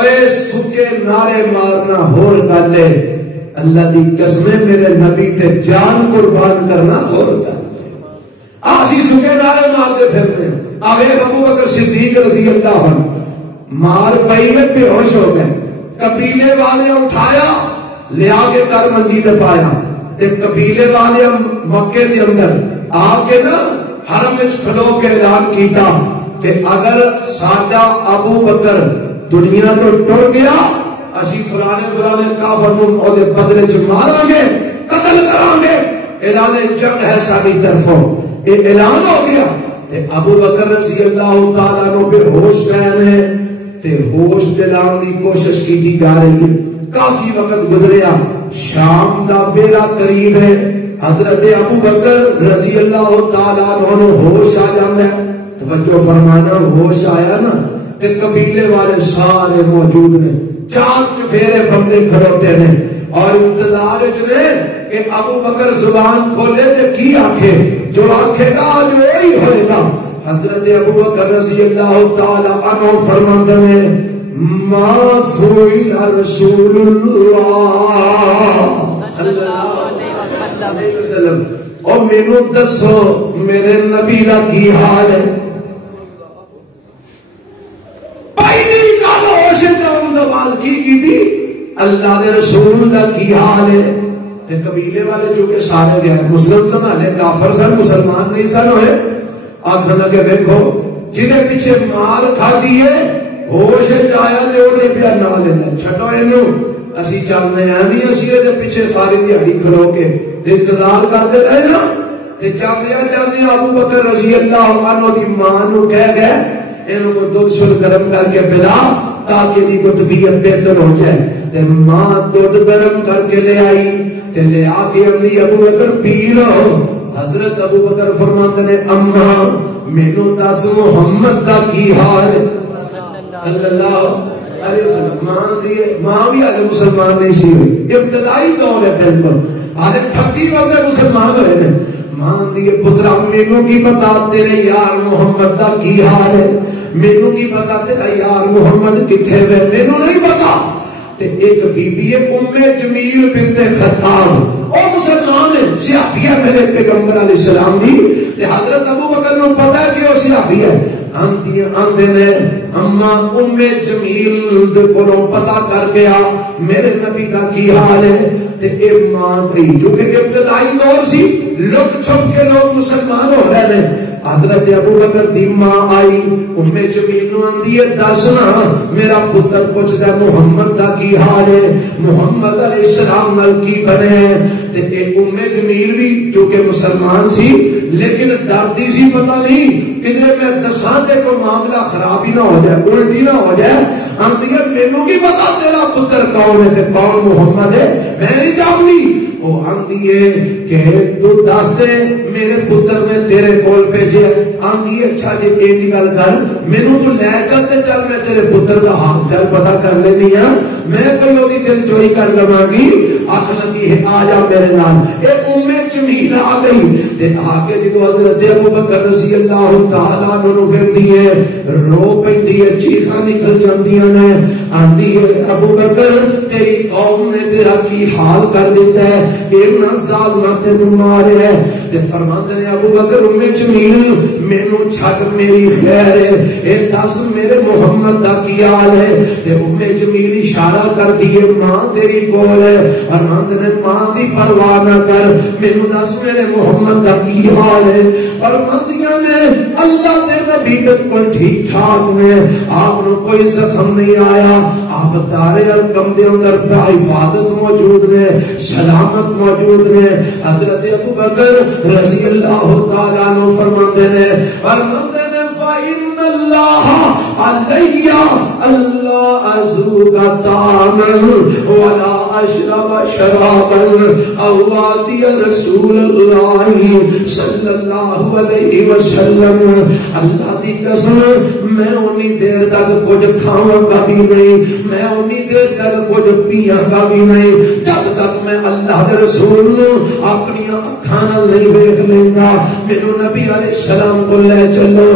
اے سکے نعرے مارنا ہور گل ہے, اللہ دی قسمیں میرے نبی تے جان قربان کرنا ہور گل ہے. آسی سکے نعرے مارتے پھرتے ہیں. آوے ابو بکر صدیق رضی اللہ عنہ مار پئی میں بے ہوش ہو گئے. قبیلے والے اٹھایا لیا کے کر منجی تے پایا تے قبیلے والے مکے دے اندر آ کے نا حرم وچ کھلو کے اعلان کیتا کہ اگر ساڈا ابو بکر دنیا تو ٹر گیا اسی فلانے کافر نوں او دے بدلے چ ماراں گے, قتل کران گے. اعلان جنگ ہے ساری طرفوں. یہ اعلان ہو گیا تے ابو بکر رضی اللہ تعالی عنہ بے ہوش پے ہیں تے ہوش دلان دی کوشش کی جا رہی ہے. کافی وقت گزریا, شام دا ویلا قریب ہے. حضرت ابو بکر رضی اللہ تعالی عنہ ہوش آ جاندا ہے. توجہ فرمانا, ہوش آیا نا تے قبیلے والے سارے موجود نے چار چفیرے بندے کھڑوتے نے اور انتظار نے کہ ابو بکر زبان کھولے تے کی آنکھے، جو آنکھے گا آج وہی ہوئے گا۔ حضرت ابو بکر رضی اللہ تعالی عنہ فرماتے ہیں ما فعل رسول اللہ صلی اللہ علیہ وسلم، اور مینوں دسو میرے نبی دا کی حال ہے۔ پہلی گل ہوش قوم دا بال کی تھی اللہ دے رسول دا کی حال ہے۔ تے قبیلے والے چونکہ سارے غیر مسلم سن، ہلے کافر سن، مسلمان نہیں سن ہوئے، آخر لگے دیکھو جہاں پیچھے مار کھادی ہے ہوش آیا نے وہ پیا نہ لینا، چھڈو اینو اسی چلنے ہیں نہیں، اسی یہ پیچھے ساری دیہڑی کھلو کے انتظار کرتے رہے نا۔ چاندیا چاندیا ابو بکر رضی اللہ عنہ دی ماں نو کہہ گئے اینو کو دودھ شل گرم کر کے پلا تاکہ دی کو طبیعت بہتر ہو جائے۔ تے ماں دودھ گرم کر کے لے آئی تے لے آ کے اندی ابو بکر پی لو۔ حضرت ابو بکر فرماتے نے اما مینوں دس محمد دا کی حال صلی اللہ علیہ وسلم۔ ماں بھی آج مسلمان نہیں سی ہوئی، ابتدائی دور ہے بالکل، آج 28 بندے مسلمان ہوئے نے۔ ماں دی پترا مینوں کی پتا تیرے یار محمد دا کی حال ہے، مینوں کی پتا تیرا یار محمد کتھے وے، مینوں نہیں پتا۔ تے ایک بی بی ام جمیل بنت خطاب او مسلمان ہے، صحابی ہے میرے پیغمبر علیہ السلام دی، تے حضرت ابو بکر نو پتا ہے کہ وہ صحابی ہے۔ آندے نے اما ام جمیل دے کولوں پتا کر گیا میرے نبی دا کی حال ہے۔ تے اے ماں گئی جو کہ ابتدائی دور سی، لک چھپ کے لوگ مسلمان ہو رہے ہیں۔ حضرت ابو بکر دی ماں آئی ام جمیل نو آندی ہے دسنا میرا پتر پوچھدا محمد دا کی حال ہے، محمد علیہ السلام نال کی بنے۔ تے اے ام جمیل بھی جو کہ مسلمان سی لیکن ڈرتی سی، پتہ نہیں کدھر میں دساں تے کوئی معاملہ خراب ہی نہ ہو جائے، الٹی نہ ہو جائے۔ آندی ہے مینوں کی پتا تیرا پتر کون ہے تے کون محمد ہے، میں نہیں جانتی۔ وہ آندی ہے کہ تو دس دے میرے پتر نے تیرے کول بھیجے۔ آندی ہے اچھا جی یہ گل کر مینوں تو لے چل تے چل میں تیرے پتر دا حال چل پتا کر لینی ہاں، میں کوئی وہی دل جوئی کر لواں گی۔ آخ لگی ہے آ جا میرے نال۔ اے ام جمیل آ گئی تے آ کے جدو حضرت ابو بکر رضی اللہ تعالیٰ عنہ پھردی ہے، رو پیندی ہے، چیخاں نکل جاندیاں نے۔ آندی ہے ابو بکر تیری قوم نے تیرا کی حال کر دیتا ہے، اینا ظالمہ تینوں مارے ہے۔ تے فرماتے ہیں ابو بکر ام جمیل مینوں چھڈ میری خیر ہے، اے دس میرے محمد دا کی حال ہے۔ تے ام جمیل اشارہ کر دیے ماں تیری کول ہے، فرماتے ہیں ماں دی پرواہ نہ کر، مینوں دس میرے محمد دا کی حال ہے۔ فرماندیاں نے اللہ دے نبی بالکل ٹھیک ٹھاک نے، آپ کو کوئی زخم نہیں آیا، آپ دارے ارقم دے اندر حفاظت موجود نے، سلامت موجود نے۔ حضرت ابو بکر رضی اللہ تعالیٰ عنہ فرماتے ہیں فَإِنَّ اللَّهَ عَلَيَّ أَلَّا أَذُوقَ طَعَامًا وَلَا أَشْرَبَ شَرَابًا أَوْ آتِيَ رَسُولَ اللَّهِ صلی اللہ علیہ وسلم۔ اللہ دی قسم میں اونی دیر تک کچھ کھاواں گا بھی نہیں، میں اونی دیر تک کچھ پیاں گا بھی نہیں جب تک میں اللہ کے رسول نو اپنی اکھاں نال نہیں ویکھ لینگا۔ مینوں نبی علیہ السلام کو لے چلو۔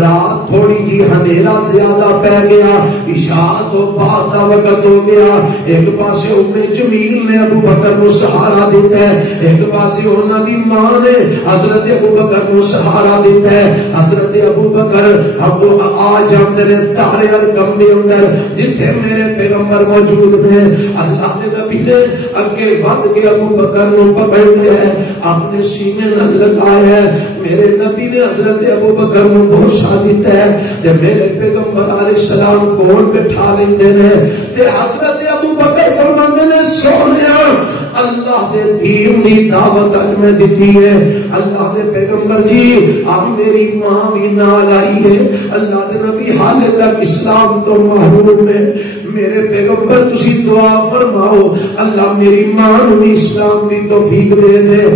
رات تھوڑی جی ہنیرا زیادہ پہ گیا، عشاء تو بعد دا وقت ہو گیا۔ ایک پاسے ام جمیل نے ابو بکر کو سہارا دیتا ہے، ایک پاسے انہاں دی ماں نے حضرت ابو بکر کو سہارا دیتا ہے۔ حضرت ابو بکر اب آ جاندے نے تارے ارقم دے اندر جتھے میرے پیغمبر موجود نے۔ اللہ کے نبی نے اگے ود کے ابو بکر نو پکڑ لیا ہے، اپنے سینے نال لگایا ہے۔ میرے نبی نے حضرت ابو بکر نو بوسا دیتا ہے تے میرے پیغمبر علیہ السلام کول بٹھا لیندے نے تے حضرت ابو بکر فرماندے نے سونیا اللہ دے دین دی دعوت میں دیتی ہے، اللہ دے پیغمبر جی اب میری ماں بھی نال آئی ہے، اللہ دے نبی حالے تک اسلام تو محروم ہے، میرے پیغمبر تسی دعا فرماؤ اللہ میری ماں نو اسلام دی توفیق دے دے۔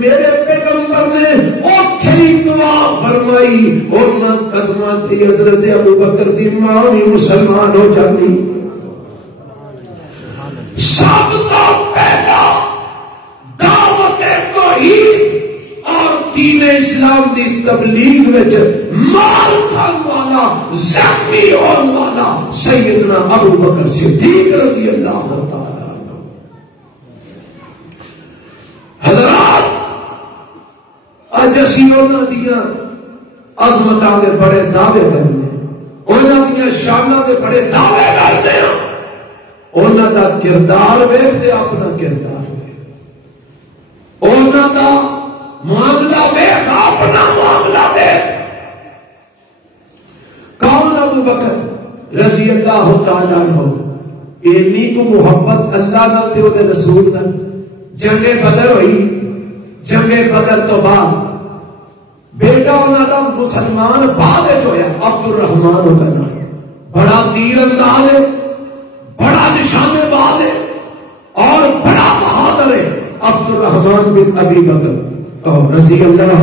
میرے پیغمبر نے اوتھے دعا فرمائی اور قدماں تھی حضرت ابو بکر دی ماں بھی مسلمان ہو جاتی۔ اسلام دی تبلیغ وچ مار کھان والا زخمی ہون والا سیدنا ابو بکر صدیق رضی اللہ تعالی عنہ۔ حضرات اج اسی انہاں دیاں عظمتاں دے بڑے دعوے کرنے، انہاں دیاں شاناں دے بڑے دعوے کرتے ہیں، انہاں دا کردار ویکھتے اپنا کردار ویکھ، انہاں دا معاملہ ویکھ اپنا معاملہ ویکھ۔ کون ابو بکر رضی اللہ تعالی عنہ؟ اینی کو محبت اللہ نال تے اوتے رسول نال۔ جنگ بدر ہوئی، جنگ بدر تو بعد بیٹا انہاں دا مسلمان بعد وچ ہویا، عبد الرحمان ہوتا نام، بڑا تیر انداز ہے، بڑا نشانے باز ہے اور بڑا بہادر ہے عبد الرحمان بن ابی بکر رضی اللہ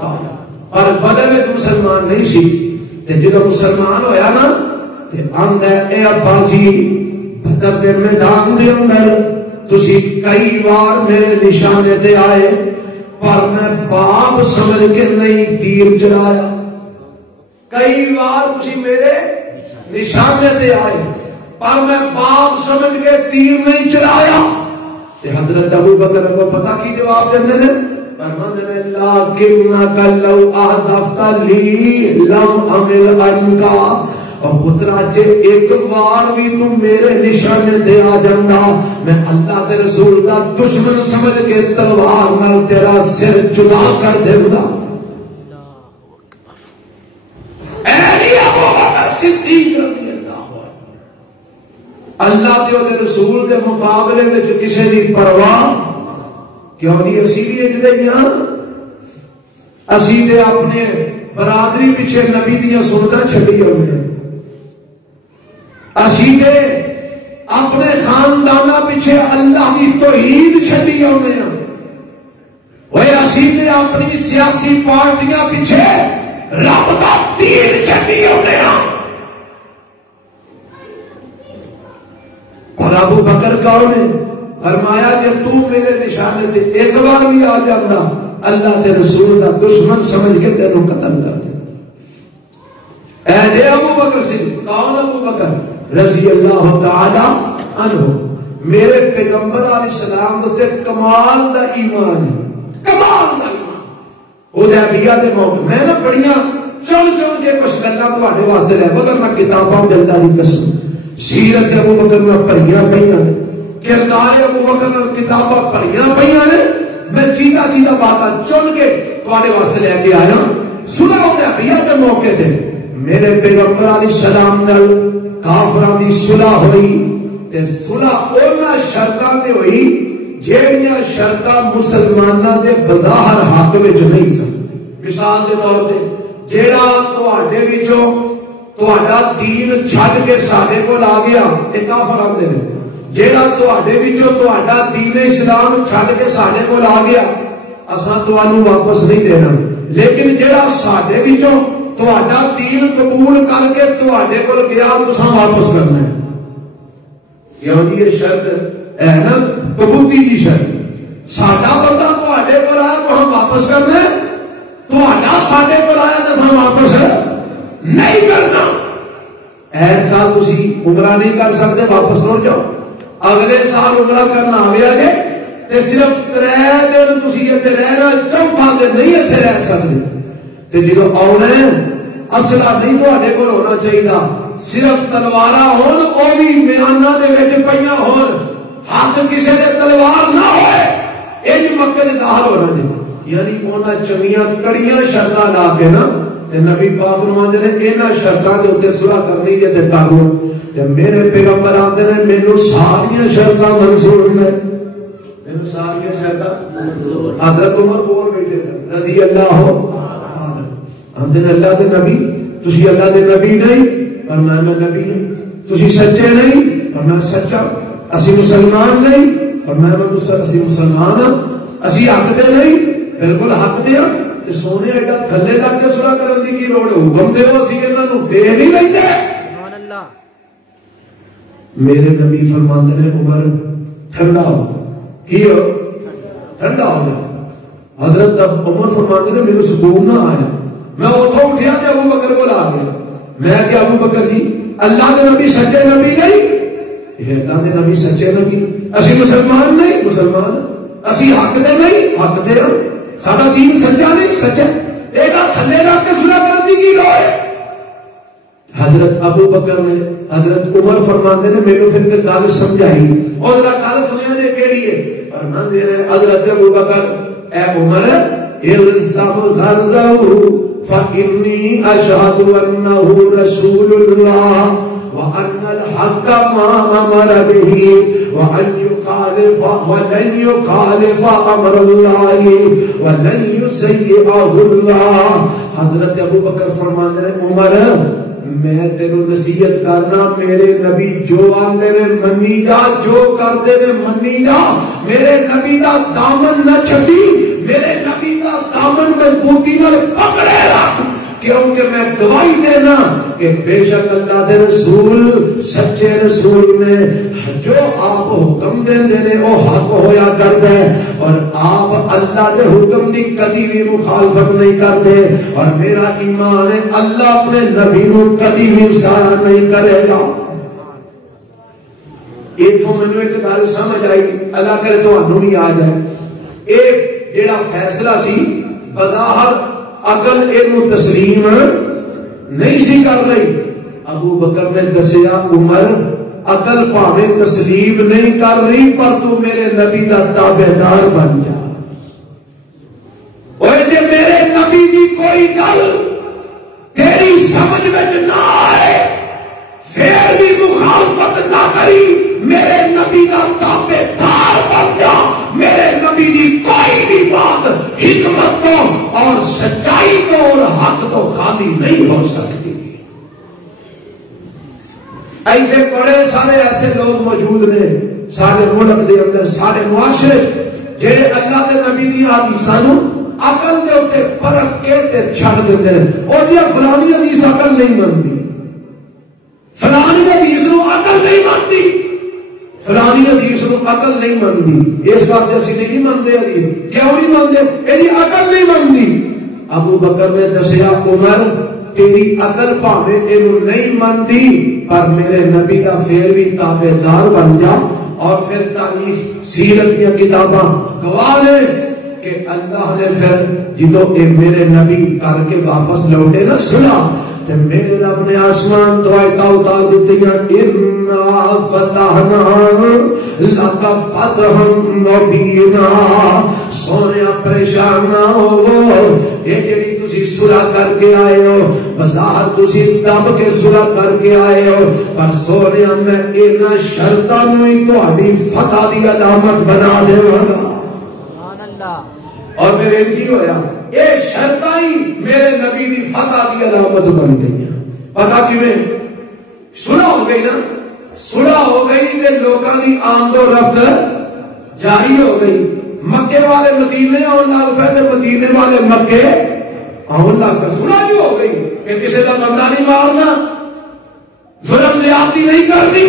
تعالی۔ پر بدر میں مسلمان نہیں سی، تے جدو مسلمان ہویا نا تے آندا اے ابا جی بدر دے میدان دے اندر تسی کئی بار میرے نشانے تے آئے پر میں باپ سمجھ کے نہیں تیر چلایا، کئی بار تسی میرے نشانے تے آئے پر میں باپ سمجھ کے تیر نہیں چلایا۔ تے حضرت ابو بکر کو پتہ کی جواب دیندے نے؟ فرماندے نے لیکنک لو اهدفت لی لم اعمل عنکا، اور پترا جے ایک بار بھی تم میرے نشانے تے آ جاندا میں اللہ دے رسول دا دشمن سمجھ کے تلوار نال تیرا سر جدا کر دیندا۔ اے ابو بکر صدیق رضی اللہ دے اور رسول دے مقابلے میں کسی دی پرواہ کیوں نہیں؟ اسی بھی اجدے ہاں، اسی دے اپنے برادری پیچھے نبی دیاں سنتاں چھڈی ہوئے، اسی دے اپنے خاندانہ پیچھے اللہ کی توحید چھڈی ہوئے ہیں، وہ اسی دے اپنی سیاسی پارٹیاں پیچھے رب دا دین چھڈی ہوئے ہیں۔ اور ابو بکر کون ہے؟ فرمایا کہ تو میرے نشانے تے ایک بار بھی آ جانا اللہ تے رسول دا دشمن سمجھ کے تینوں قتل کر دے۔ اے جے ابو بکر سے کون ابو بکر رضی اللہ تعالی عنہ؟ میرے پیغمبر علیہ السلام تے کمال دا ایمان ہے، کمال دا ایمان۔ حدیبیہ دے موقع میں نہ بڑیاں چل چل کے کچھ گلاں تواڈے واسطے لے مگر میں کتاباں دے اللہ دی قسم سیرت ابو بکر میں پڑھیاں پئیاں، کردار ابو بکر میں کتاباں پڑھیاں پئیاں نے، میں چیتا چیتا باتاں چن کے تواڈے واسطے لے کے آیا۔ سنا حدیبیہ دے موقع تے میرے پیغمبر علیہ السلام نال کافراں دی صلح ہوئی تے صلح انہاں شرطاں تے ہوئی جہڑیاں شرطاں مسلماناں دے بظاہر حق وچ نہیں سن۔ مثال دے طور تے جیڑا تواڈے وچوں تہاڈا دین چھڈ کے ساڈے کول آ گیا اے کافر آندے نے، جیڑا تہاڈے وچوں تہاڈا دین اسلام چھڈ کے ساڈے کول آ گیا اساں تانوں واپس نہیں دینا، لیکن جیڑا ساڈے وچوں تہاڈا دین قبول کر کے تہاڈے کول گیا تساں واپس کرنا ہے۔ یعنی یہ شرط ہے نا قبولی دی شرط، ساڈا بندہ تہاڈے کول آیا تو ہم واپس کرنا ہے، تہاڈا ساڈے کول آیا تو ہم واپس نہیں کرنا۔ ایسا تسی عمرہ نہیں کر سکتے واپس لوٹ جاؤ، اگلے سال عمرہ کرنا آیا جے تے صرف 3 دن تسی اتنے رہنا، چوتھا دن نہیں اتنے رہ سکتے۔ تے جدو آنا ہے اسلحہ نہیں تہاڈے کول ہونا چاہیے، صرف تلواراں ہون، او بھی میاناں دے وچ پئیاں ہون، ہاتھ کسے دے تلوار نہ ہوئے، انج مکے دے داخل ہونا چاہیے۔ یعنی انہاں چنگیاں کڑیاں شرطاں لا کے نا تے نبی پاک فرماندے نے انہاں شرطاں دے اوتے صلح کرنی ہے تے کر لو۔ تے میرے پیغمبر آندے نے مینوں ساریاں شرطاں منظور نے، مینوں ساریاں شرطاں منظور۔ حضرت عمر بول بیٹھے رضی اللہ عنہ، آندے نے اللہ دے نبی تسی اللہ دے نبی نہیں؟ فرمایا میں نبی نہیں۔ تسی سچے نہیں؟ فرمایا سچا۔ اسی مسلمان نہیں؟ فرمایا میں اسی مسلمان ہاں۔ اسی حق دے نہیں؟ بالکل حق دے ہاں۔ سونے ایڈا تھلے لگ کے صلح کرن دی کی لوڑ ہے؟ حکم دے اسی انہاں نوں دے نہیں لیندے۔ سبحان اللہ۔ میرے نبی فرماندے نے عمر ٹھنڈا ہو، کی ہو؟ ٹھنڈا ہو جا۔ حضرت عمر فرماتے ہیں میرے سکون نہ آیا، میں اتھوں اٹھیا تے ابو بکر کو آ گیا، میں کہ ابو بکر جی اللہ کے نبی سچے نبی نہیں، یہ اللہ کے نبی سچے نبی، اسی مسلمان نہیں مسلمان، اسی حق دے نہیں حق دے ہم، ساڈا دین سچا نہیں سچا، ایک تھلے لا کے سنا کرنے کی لوڑ ہے۔ حضرت ابو بکر نے حضرت عمر فرماتے نے میرے پھر کے گل سمجھائی، اور ذرا گل سنیا نے کیڑی ہے، فرماتے ہیں حضرت ابو بکر اے عمر الزم غرضہ فإنی اشہد انہ رسول اللہ وأن الحق ما أمر به وأن يخالف ولن يخالف أمر الله ولن يسيئه الله۔ حضرت ابو بکر فرماتے ہیں عمر میں تینو نصیحت کرنا، میرے نبی جو آندے نے منی جا، جو کرتے نے منی جا، میرے نبی دا دامن نہ چھڈی، میرے نبی دا دامن مضبوطی نال پکڑے رکھ، کیونکہ میں گواہی دینا کہ بے شک اللہ دے رسول سچے رسول نے جو آپ حکم دے نے وہ حق ہویا کرتا ہے، اور آپ اللہ دے حکم دی کدی بھی مخالفت نہیں کرتے، اور میرا ایمان ہے اللہ اپنے نبی نو کدی بھی ضائع نہیں کرے گا۔ یہ تو مجھے ایک گل سمجھ آئی، اللہ کرے تو انہوں بھی آ جائے، ایک جیڑا فیصلہ سی بظاہر عقل اینو تسلیم نہیں سی کر رہی، ابو بکر نے دسیا عمر عقل پاوے تسلیم نہیں کر رہی پر تو میرے نبی دا تابعدار بن جا، اوے جے میرے نبی دی کوئی گل تیری سمجھ میں نہ آئے پھر بھی مخالفت نہ کری، میرے نبی دا تابعدار بن جا، میرے نبی دی کوئی بھی بات حکمت تو اور سچائی کو اور حق تو خالی نہیں ہو سکتی۔ ایسے بڑے سارے ایسے لوگ موجود نے سارے ملک دے اندر، سارے معاشرے جڑے اللہ دے نبی دی حدیثاں نو عقل دے اوتے پرکھ کے تے چھڑ دیندے نے، او جی فلانی حدیث عقل نہیں مانتی، فلانی حدیث نو عقل نہیں مانتی، فلانی حدیث نو عقل نہیں مانتی، اس واسطے اسی نہیں مانتے حدیث، کیوں نہیں مانتے؟ یہ عقل نہیں مانتی۔ ابو بکر نے دسیا عمر تیری عقل پاوے اینو نہیں مانتی پر میرے نبی دا پھر بھی تابعدار بن جا، اور پھر تاریخ سیرت یا کتاباں گواہ نے کہ اللہ نے پھر جدو اے میرے نبی کر کے واپس لوٹے نہ سنا تے میرے رب نے آسمان تو آیتاں اتار دیتیاں، اِنَّا فَتَحْنَا لَكَ فَتْحًا مُبِينًا، سونیا پریشان نہ ہو، یہ جڑی تسی صلح کر کے آئے ہو بظاہر تسی دب کے صلح کر کے آئے ہو، پر سونیا میں انہاں شرطاں نو ہی تہاڈی فتح دی علامت بنا دیواں گا۔ سبحان اللہ۔ اور پھر انجی ہویا یہ شرطاں ہی میرے نبی دی فتح دی علامت بن گئی۔ پتہ کیویں؟ صلح ہو گئی نا، صلح ہو گئی کہ لوگاں دی آمد و رفت جاری ہو گئی، مکے والے مدینے آن لگ پے تے مدینے والے مکے آن لگ پے، صلح جو ہو گئی کہ کسی کا بندہ نہیں مارنا، ظلم زیادتی نہیں کرنی،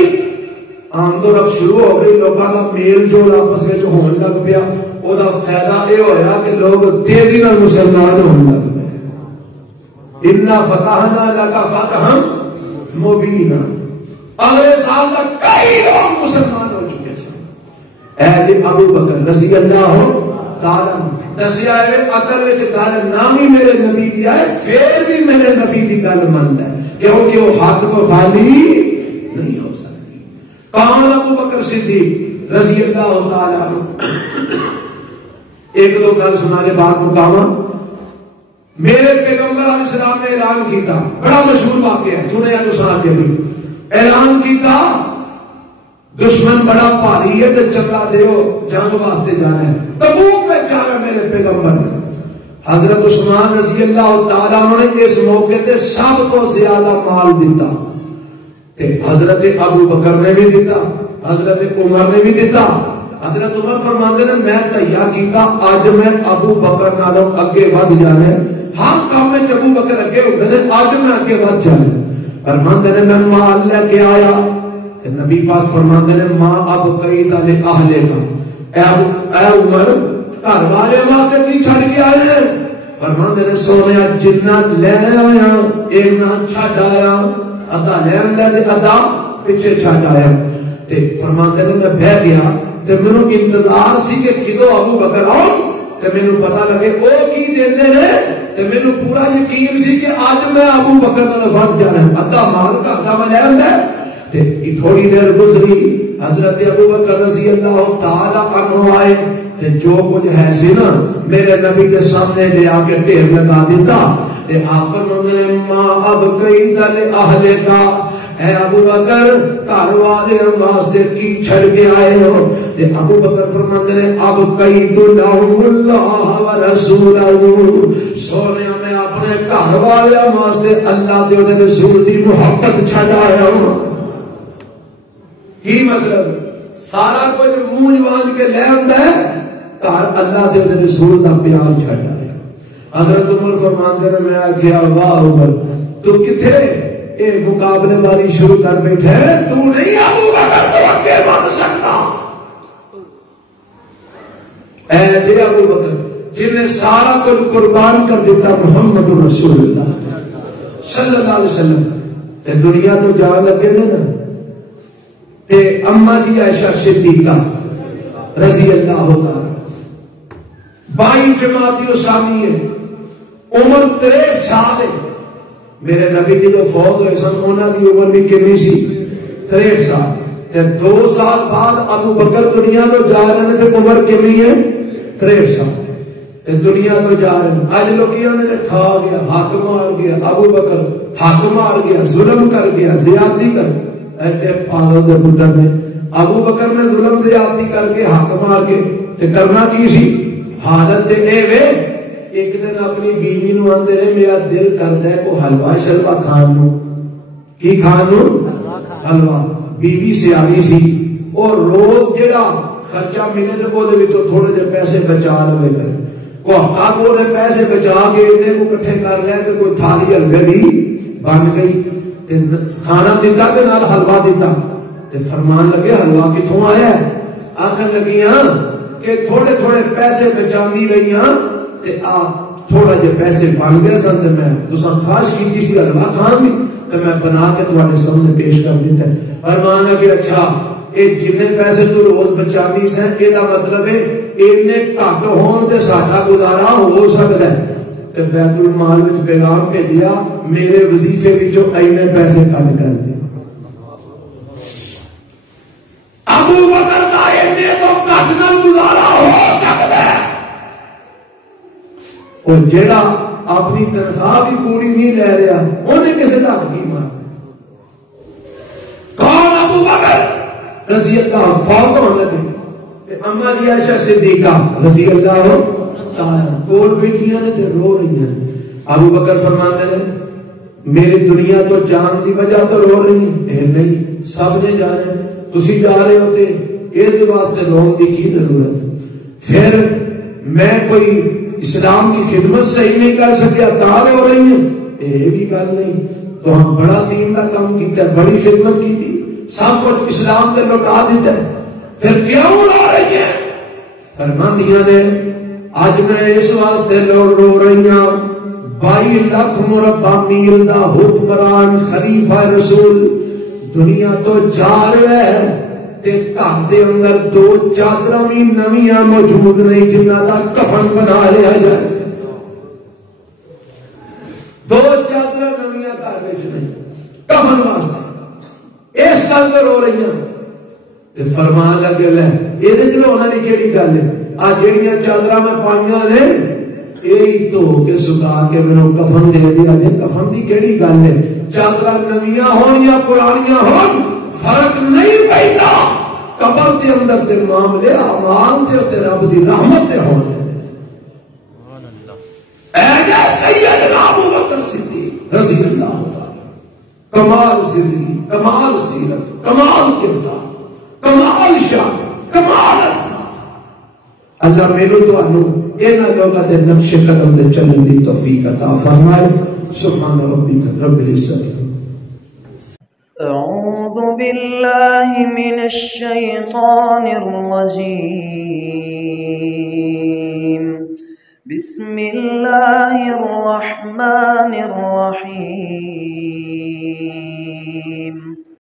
آمد و رفت شروع ہو گئی، لوگاں کا میل جول آپس میں ہون لگ پیا، او دا فائدہ یہ ہویا کہ لوگ تیزی نال مسلمان ہون لگ پے۔ اِنَّا فَتَحْنَا لَكَ فَتْحًا مُبِينًا، اگلے سال تک کئی لوگ مسلمان ہو چکے سن۔ اے ابو بکر رضی اللہ تعالی دسیا ہے عقل وچ گل نہ بھی میرے نبی دی ہے پھر بھی میرے نبی دی گل مندا ہے کیونکہ وہ حق تو خالی نہیں ہو سکتی۔ کون ابو بکر صدیق رضی اللہ تعالی عنہ؟ ایک دو گل سنا کے بعد مقامہ، میرے پیغمبر علیہ السلام نے اعلان کیتا، بڑا مشہور واقعہ ہے، سنے یا تو سنا کے بھی اعلان کیتا دشمن بڑا بھاری ہے تے چلا دیو جنگ واسطے جانا ہے، تبوک میں جانا میرے پیغمبر نے۔ حضرت عثمان رضی اللہ تعالی عنہ نے اس موقع تے سب تو زیادہ مال دیتا، تے حضرت ابو بکر نے بھی دیتا، حضرت عمر نے بھی دیتا۔ حضرت عمر فرماتے ہیں میں تہیا کیتا اج میں ابو بکر نالوں اگے ود جانا ہے، ہر کام میں ابو بکر اگے ہوتے ہیں، اج میں اگے ود جانا ہے۔ فرماتے ہیں میں مال لے کے آیا، نبی پاک فرماتے ہیں ماں اب کئی تالے اہلے کا، اے عمر گھر والے واسطے کی چھڑ کے آئے فرماندے نے سونے جنہ لے آیا اینا چھڑ آیا ادا لے آندا تے ادا پیچھے چھڑ آیا تے فرماندے نے میں بہ گیا تے مینوں انتظار سی کہ کدو ابو بکر آؤ تے مینوں پتہ لگے او کی دیندے نے تے مینوں پورا یقین سی کہ اج میں ابو بکر نال ود جانا ادا مال گھر دا میں لے آندا تے تھوڑی دیر گزری حضرت ابو بکر رضی اللہ تعالی عنہ آئے تے جو کچھ ہے سی نا میرے نبی کے سامنے لے آ کے ڈھیر لگا دیتا تے آخر منگنے ماں اب کئی دل اہل کا اے ابو بکر گھر والے واسطے کی چھڑ کے آئے ہو تے ابو بکر فرماندے نے اب کئی دل اللہ و رسولہ سونے میں اپنے گھر والے واسطے اللہ تے دے رسول دی محبت چھڈ آیا ہوں کی مطلب سارا کچھ منہ جوان کے لے آندا ہے گھر اللہ دے رسول دا پیار چھڈ آیا حضرت عمر فرماندے نے میں آکھیا واہ عمر تو کتھے اے مقابلے باری شروع کر بیٹھا ہے تو نہیں ابو بکر تو اگے بڑھ سکتا اے جی ابو بکر جن نے سارا کچھ قربان کر دیتا محمد رسول اللہ صلی اللہ علیہ وسلم تے دنیا تو جان لگے نا تے اما جی عائشہ صدیقہ رضی اللہ تعالی 22 جماعتی اسامی ہے عمر 63 سال ہے میرے نبی کی جو فوت ہوئے سن انہاں دی عمر بھی کتنی سی 63 سال تے 2 سال بعد ابو بکر دنیا تو جا رہے ہیں تے عمر کتنی ہے 63 سال تے دنیا تو جا رہے ہیں اج لوگیاں نے کھا گیا حق مار گیا ابو بکر حق مار گیا ظلم کر گیا زیادتی کر ایسے پاگل دے پتر نے ابو بکر نے ظلم زیادتی کر کے حق مار کے تے کرنا کی سی حالت تے اے وے ایک دن اپنی بیوی نو آندے نے میرا دل کردا ہے کو حلوہ شلوہ کھان نو کی کھان نو حلوہ بیوی سیاحی سی اور روز جڑا خرچہ ملے تے وہ دے وچوں تھوڑے جے پیسے بچا لوے کرے کو ہفتہ کو نے پیسے بچا کے انہیں کو اکٹھے کر لیا کہ کوئی تھالی حلوے دی بن گئی تے کھانا دیتا تے نال حلوہ دیتا تے فرمان لگے حلوہ کتھوں آیا ہے آکھن لگیاں کہ تھوڑے تھوڑے پیسے بچاندی رہیاں تے آ تھوڑا جے پیسے بن گئے سن تے میں تساں خواہش کیتی سی حلوہ کھان دی تے میں بنا کے تواڈے سامنے پیش کر دیتا ہے فرمان لگے اچھا اے جنے پیسے تو روز بچاندی سیں اے دا مطلب ہے اینے گھٹ ہون تے ساڈا گزارا ہو سکدا ہے تے بیت المال وچ پیغام بھیجیا میرے وظیفے وچوں اینے پیسے کٹ کر دے ابو بکر دا اینے تو گھٹ نال گزارا ہو سکدا ہے اور جیڑا اپنی تنخواہ بھی پوری نہیں لے رہا انہیں کسے دا کی مار کون ابو بکر رضی اللہ فوت ہونے لگے اما جی عائشہ صدیقہ رضی اللہ تعالی کول بیٹھیاں نے تے رو رہی ہیں ابو بکر فرماتے ہیں میری دنیا تو جان دی وجہ تو رو رہی ہیں اے نہیں سب نے جانے تسی جا رہے ہوتے اس واسطے رون دی کی ضرورت پھر میں کوئی اسلام کی خدمت صحیح نہیں کر سکیا تا رو رہی ہیں اے بھی گل نہیں تو ہم بڑا دین کا کام کیتا ہے بڑی خدمت کی تھی سب کچھ اسلام نے لوٹا دیتا ہے پھر کیوں رو رہی ہیں فرماندیاں نے آج میں اس واسطے رو رہی ہوں 22 لاکھ مربع میل دا حکمران خلیفہ رسول دنیا تو جا رہا ہے تے گھر دے اندر 2 چادراں بھی نویاں موجود نہیں جنہاں دا کفن بنا لیا جائے 2 چادراں نویاں گھر وچ نہیں کفن واسطے اس گل تے رو رہی ہیں تے فرمان لگے لے اے چ رونا نہیں کیڑی گل ہے آ جڑیاں چادراں میں پائیاں نے اے تو کے سکا کے مینوں کفن دے دیا تے کفن دی کیڑی گل ہے چادراں نویاں ہون یا پرانیاں ہون فرق نہیں پیندا قبر دے اندر تے معاملے اعمال دے تے رب دی رحمت تے ہون سبحان اللہ اے سیدنا ابو بکر صدیق رضی اللہ تعالی کمال زندگی کمال سیرت کمال کردار کمال شان کمال عظمت اللہ میرے تو انو انہاں لوکاں دے نقش قدم تے چلن دی توفیق عطا فرمائے سبحان ربک رب العزت اعوذ باللہ من الشیطان الرجیم